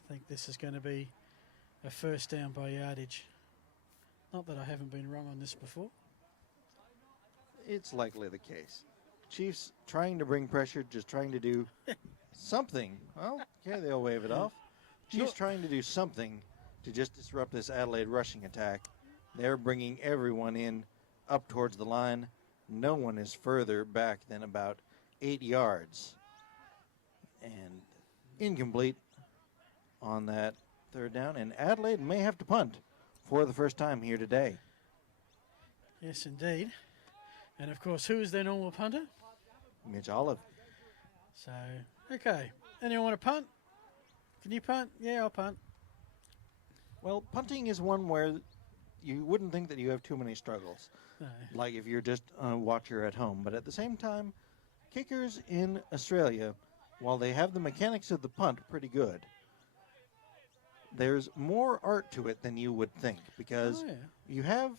I think this is going to be a first down by yardage. Not that I haven't been wrong on this before. It's likely the case. Chiefs trying to bring pressure, just trying to do something. Well, okay, they'll wave it off. Chiefs trying to do something to just disrupt this Adelaide rushing attack. They're bringing everyone in up towards the line. No one is further back than about 8 yards. And incomplete on that third down. And Adelaide may have to punt for the first time here today. Yes, indeed. And, of course, who is their normal punter? Mitch Olive. So, okay. Anyone want to punt? Can you punt? Yeah, I'll punt. Well, punting is one where you wouldn't think that you have too many struggles. No. Like if you're just a watcher at home. But at the same time, kickers in Australia, while they have the mechanics of the punt pretty good, there's more art to it than you would think, because you have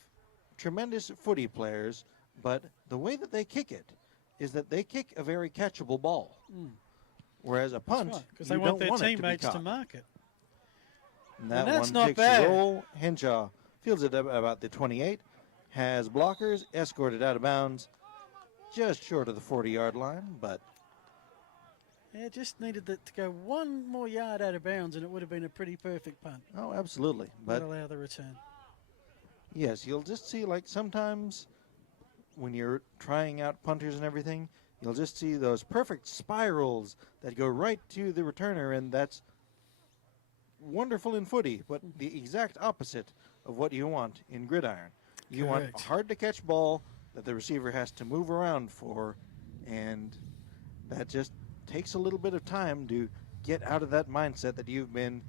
tremendous footy players, but the way that they kick it is that they kick a very catchable ball. Whereas a punt, because they want their teammates to mark it. And that that's one not takes bad. the roll. Henshaw fields it about the 28, has blockers, escorted out of bounds, just short of the 40-yard line, but... Yeah, just needed to go one more yard out of bounds and it would have been a pretty perfect punt. Oh, absolutely. But allow the return. yes, you'll just see, like, sometimes when you're trying out punters and everything, you'll just see those perfect spirals that go right to the returner, and that's wonderful in footy, but the exact opposite of what you want in gridiron. You want a hard-to-catch ball that the receiver has to move around for, and that just takes a little bit of time to get out of that mindset that you've been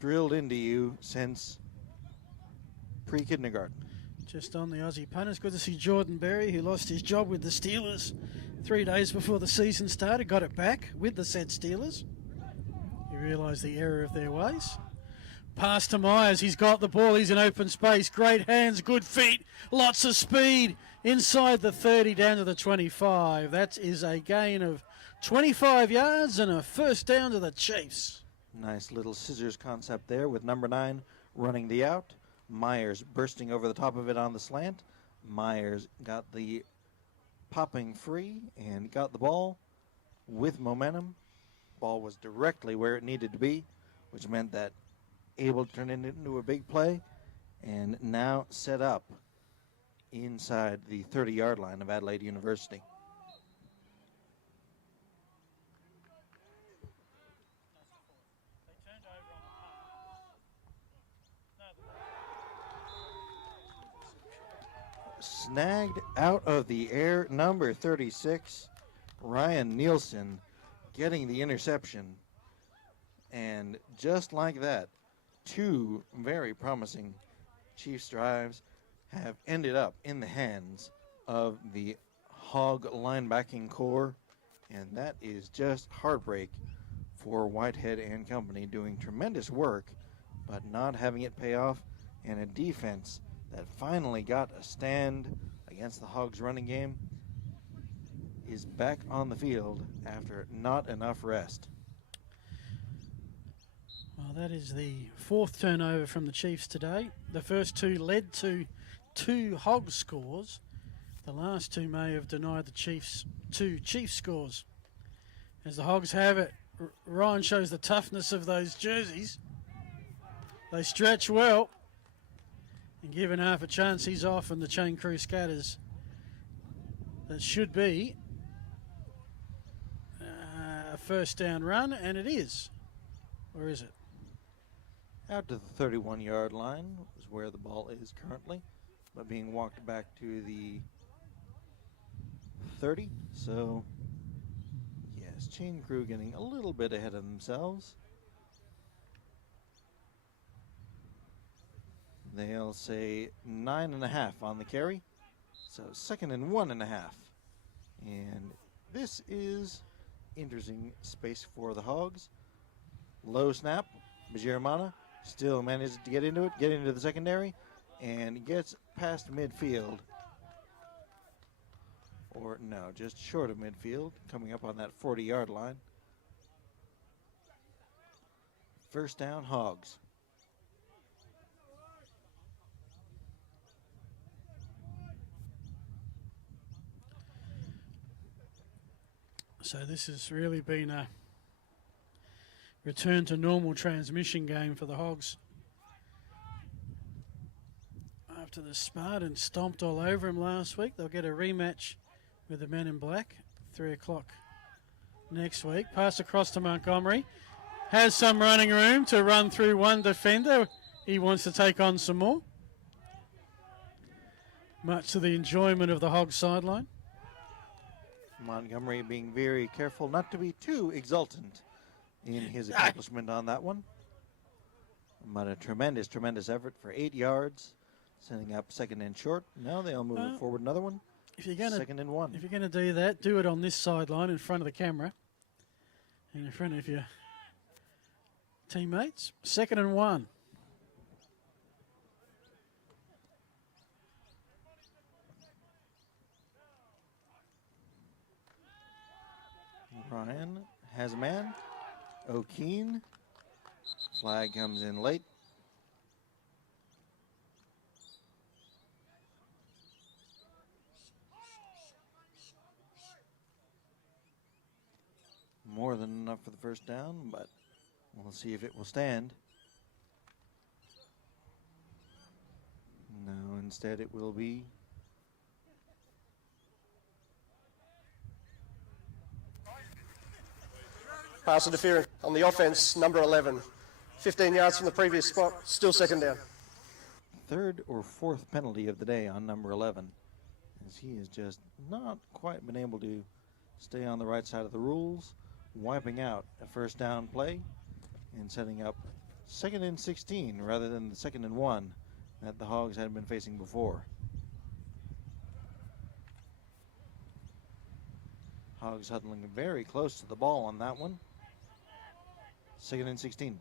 drilled into you since pre-kindergarten. Just on the Aussie punters, good to see Jordan Berry, who lost his job with the Steelers 3 days before the season started, got it back with the said Steelers. He realised the error of their ways. Pass to Myers, he's got the ball, he's in open space, great hands, good feet, lots of speed, inside the 30 down to the 25. That is a gain of 25 yards and a first down to the Chiefs. Nice little scissors concept there with number 9 running the out. Myers bursting over the top of it on the slant. Myers got the popping free and got the ball with momentum. Ball was directly where it needed to be, which meant that able to turn it into a big play, and now set up inside the 30-yard line of Adelaide University. snagged out of the air. Number 36, Ryan Nielsen, getting the interception. And just like that, two very promising Chiefs drives have ended up in the hands of the Hog linebacking core, and that is just heartbreak for Whitehead and company, doing tremendous work but not having it pay off, and a defense that finally got a stand against the Hogs running game is back on the field after not enough rest. Well, that is the fourth turnover from the Chiefs today. The first two led to 2 Hog scores. The last two may have denied the Chiefs 2 Chiefs scores. As the Hogs have it, Ryan shows the toughness of those jerseys. They stretch well, and given half a chance, he's off, and the chain crew scatters. That should be a first down run, and it is. Or is it? Out to the 31-yard line is where the ball is currently, but being walked back to the 30. So, yes, chain crew getting a little bit ahead of themselves. They'll say 9.5 on the carry. So 2nd and 1.5. And this is interesting space for the Hogs. Low snap. Bajiramana still manages to get into the secondary, and gets past midfield. Or no, just short of midfield, coming up on that 40-yard line. First down, Hogs. So this has really been a return to normal transmission game for the Hogs. After the Spartans stomped all over him last week, they'll get a rematch with the men in black, 3 o'clock next week. Pass across to Montgomery. Has some running room to run through one defender. He wants to take on some more. Much to the enjoyment of the Hogs sideline. Montgomery being very careful not to be too exultant in his accomplishment on that one. But a tremendous, tremendous effort for 8 yards, sending up 2nd and short. Now they'll move it forward another one. If you're gonna 2nd and 1. If you're gonna do that, do it on this sideline in front of the camera and in front of your teammates. 2nd and 1. Ryan has a man. O'Keen. Flag comes in late. More than enough for the first down, but we'll see if it will stand. No, instead it will be Pass interference on the offense, number 11. 15 yards from the previous spot, still 2nd down. 3rd or 4th penalty of the day on number 11, as he has just not quite been able to stay on the right side of the rules, wiping out a first down play and setting up 2nd and 16 rather than the 2nd and 1 that the Hogs had been facing before. Hogs huddling very close to the ball on that one. 2nd and 16.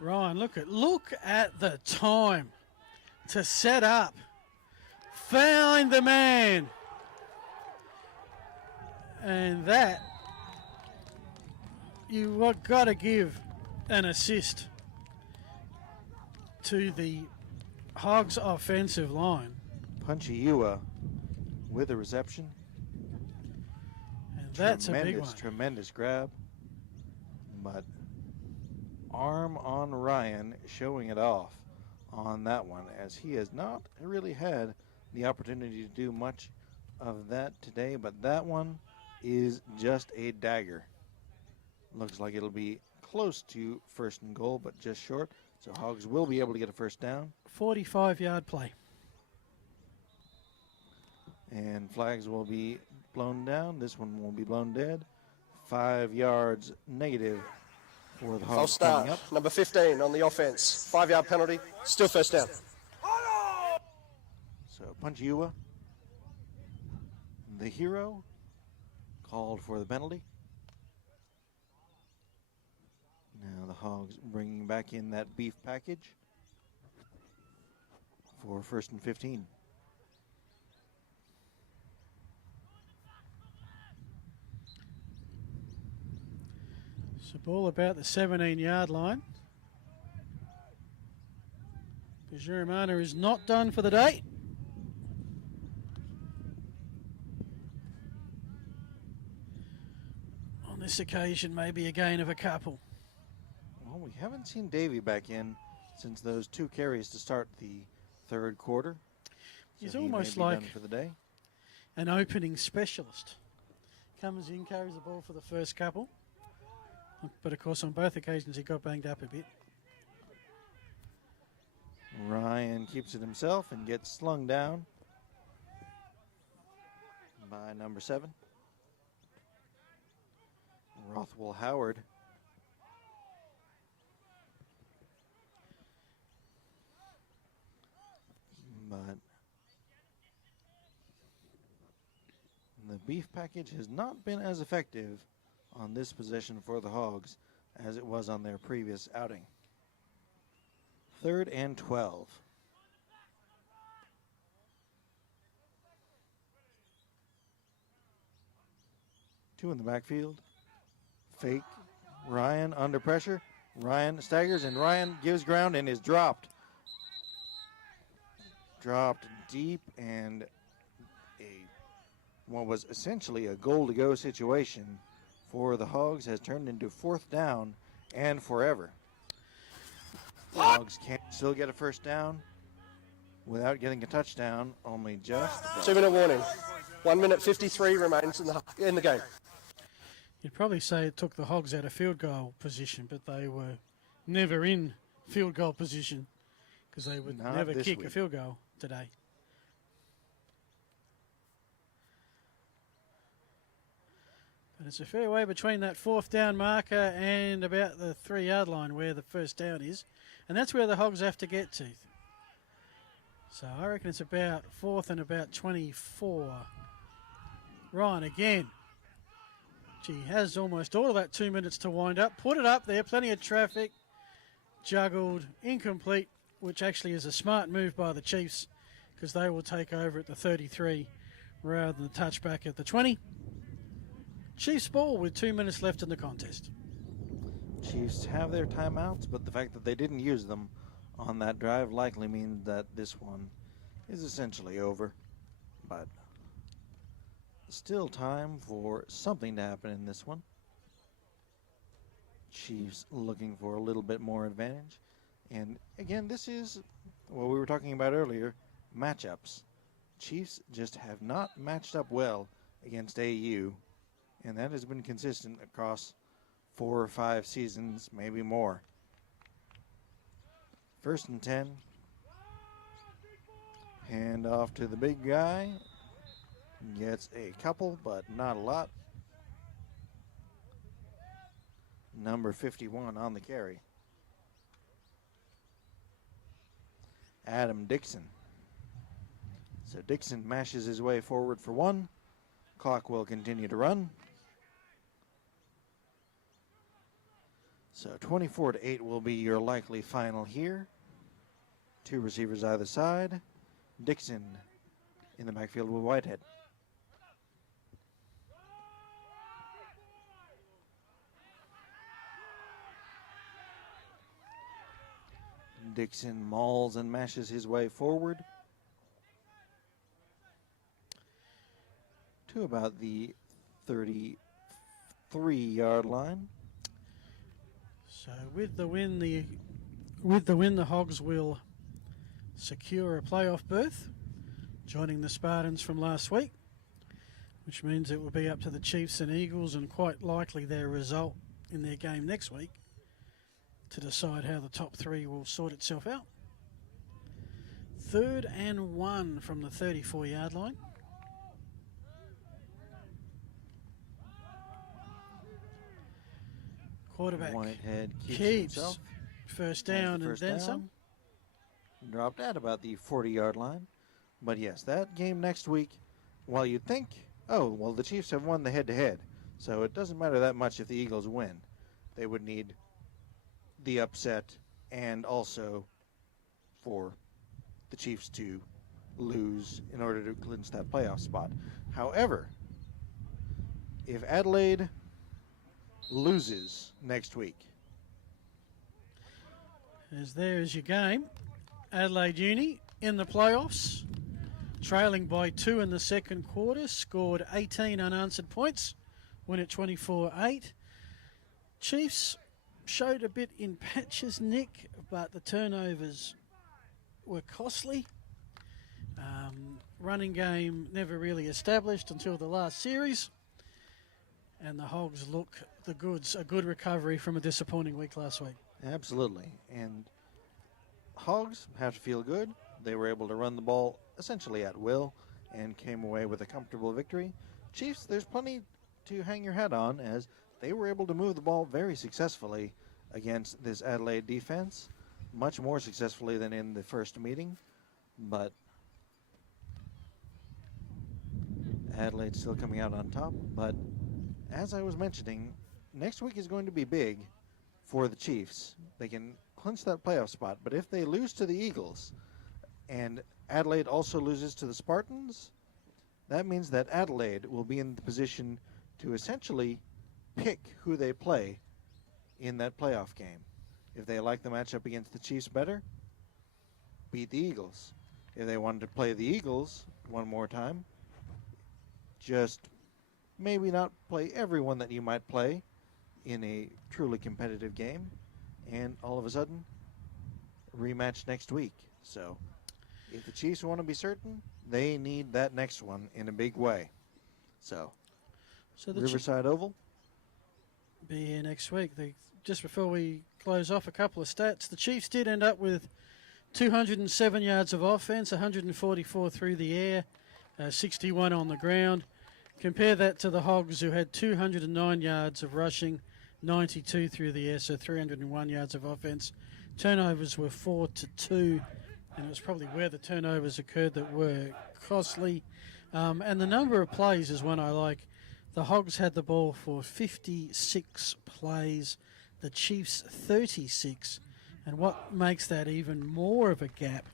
Ryan, look at the time to set up. Find the man. And that, you've got to give an assist to the Hogs offensive line. Punchy Ewa with a reception. And that's a big one. Tremendous grab. But arm on Ryan showing it off on that one, as he has not really had the opportunity to do much of that today, but that one is just a dagger. Looks like it'll be close to 1st and goal, but just short. So Hogs will be able to get a first down. 45-yard play. And flags will be blown down. This one will be blown dead. 5 yards negative for the Hogs. I'll start. Coming up. Number 15 on the offense. 5-yard penalty. Still first down. So Punchiua, the hero, called for the penalty. Now the Hogs bringing back in that beef package for 1st and 15. So ball about the 17-yard line. Pijuramana is not done for the day. On this occasion, maybe a gain of a couple. Well, we haven't seen Davey back in since those 2 carries to start the 3rd quarter. He's So he almost may be like done for the day. an opening specialist. Comes in, carries the ball for the first couple. But of course, on both occasions, he got banged up a bit. Ryan keeps it himself and gets slung down by number 7. Rothwell Howard. But the beef package has not been as effective on this possession for the Hogs as it was on their previous outing. 3rd and 12. Two in the backfield. Fake. Ryan under pressure. Ryan staggers and Ryan gives ground and is dropped. Dropped deep, and what was essentially a goal-to-go situation for the Hogs has turned into 4th down and forever. The Hogs can still get a first down without getting a touchdown, only just. 2-minute warning. 1 minute 53 remains in the game. You'd probably say it took the Hogs out of field goal position, but they were never in field goal position because they would Not never this kick a week. field goal today. But it's a fair way between that 4th down marker and about the 3-yard line where the first down is. And that's where the Hogs have to get to. So I reckon it's about 4th and about 24. Ryan again. Gee, has almost all of that 2 minutes to wind up. Put it up there, plenty of traffic. Juggled, incomplete, which actually is a smart move by the Chiefs because they will take over at the 33 rather than the touchback at the 20. Chiefs ball with 2 minutes left in the contest. Chiefs have their timeouts, but the fact that they didn't use them on that drive likely means that this one is essentially over. But still time for something to happen in this one. Chiefs looking for a little bit more advantage. And again, this is what we were talking about earlier, matchups. Chiefs just have not matched up well against AU, and that has been consistent across 4 or 5 seasons, maybe more. 1st and 10. Hand off to the big guy. Gets a couple, but not a lot. Number 51 on the carry. Adam Dixon. So Dixon mashes his way forward for 1. Clock will continue to run. So 24-8 will be your likely final here. 2 receivers either side. Dixon in the backfield with Whitehead. Dixon mauls and mashes his way forward to about the 33-yard line. So with the win, the Hogs will secure a playoff berth, joining the Spartans from last week, which means it will be up to the Chiefs and Eagles and quite likely their result in their game next week to decide how the top three will sort itself out. 3rd and 1 from the 34-yard line. Quarterback Whitehead keeps himself. first Has the down and first then down. some. Dropped at about the 40-yard line. But yes, that game next week, while you'd think, oh, well, the Chiefs have won the head-to-head, so it doesn't matter that much if the Eagles win. They would need the upset and also for the Chiefs to lose in order to clinch that playoff spot. However, if Adelaide loses next week, As there's your game. Adelaide Uni in the playoffs, trailing by 2 in the second quarter, scored 18 unanswered points, win at 24-8. Chiefs showed a bit in patches, Nick, but the turnovers were costly. Running game never really established until the last series. And the Hogs look the goods, a good recovery from a disappointing week last week. absolutely. And Hogs have to feel good. They were able to run the ball essentially at will and came away with a comfortable victory. Chiefs, there's plenty to hang your hat on as they were able to move the ball very successfully against this Adelaide defense, much more successfully than in the first meeting. But Adelaide's still coming out on top. But as I was mentioning, next week is going to be big for the Chiefs. They can clinch that playoff spot, but if they lose to the Eagles and Adelaide also loses to the Spartans, that means that Adelaide will be in the position to essentially pick who they play in that playoff game. If they like the matchup against the Chiefs better, beat the Eagles. If they wanted to play the Eagles one more time, just maybe not play everyone that you might play in a truly competitive game, and all of a sudden, rematch next week. So, if the Chiefs want to be certain, they need that next one in a big way. So the Riverside Oval. Be here next week. Just before we close off, a couple of stats. The Chiefs did end up with 207 yards of offense, 144 through the air, 61 on the ground. Compare that to the Hogs, who had 209 yards of rushing, 92 through the air, so 301 yards of offense. Turnovers were 4-2, and it was probably where the turnovers occurred that were costly. And the number of plays is one I like. The Hogs had the ball for 56 plays, the Chiefs 36. And what makes that even more of a gap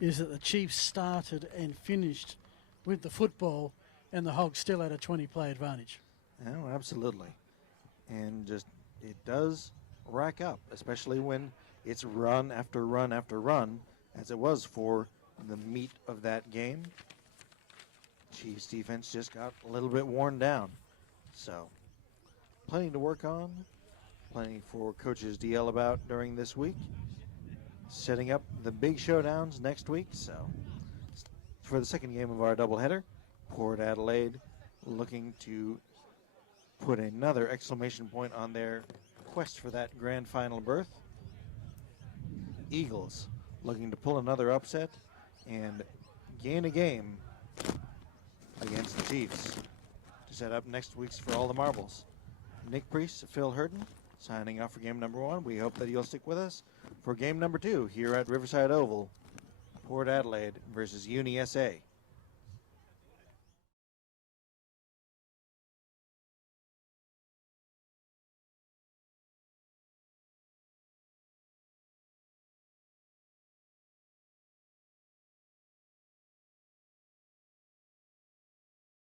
is that the Chiefs started and finished with the football, and the Hogs still had a 20-play advantage. Oh, absolutely. And just, it does rack up, especially when it's run after run after run, as it was for the meat of that game. Chiefs defense just got a little bit worn down. So, plenty to work on, plenty for coaches to yell about during this week. Setting up the big showdowns next week. So, for the second game of our doubleheader, Port Adelaide looking to put another exclamation point on their quest for that grand final berth. Eagles looking to pull another upset and gain a game against the Chiefs to set up next week's For All the Marbles. Nick Priest, Phil Hurton signing off for game number 1. We hope that you'll stick with us for game number 2 here at Riverside Oval, Port Adelaide versus Uni SA.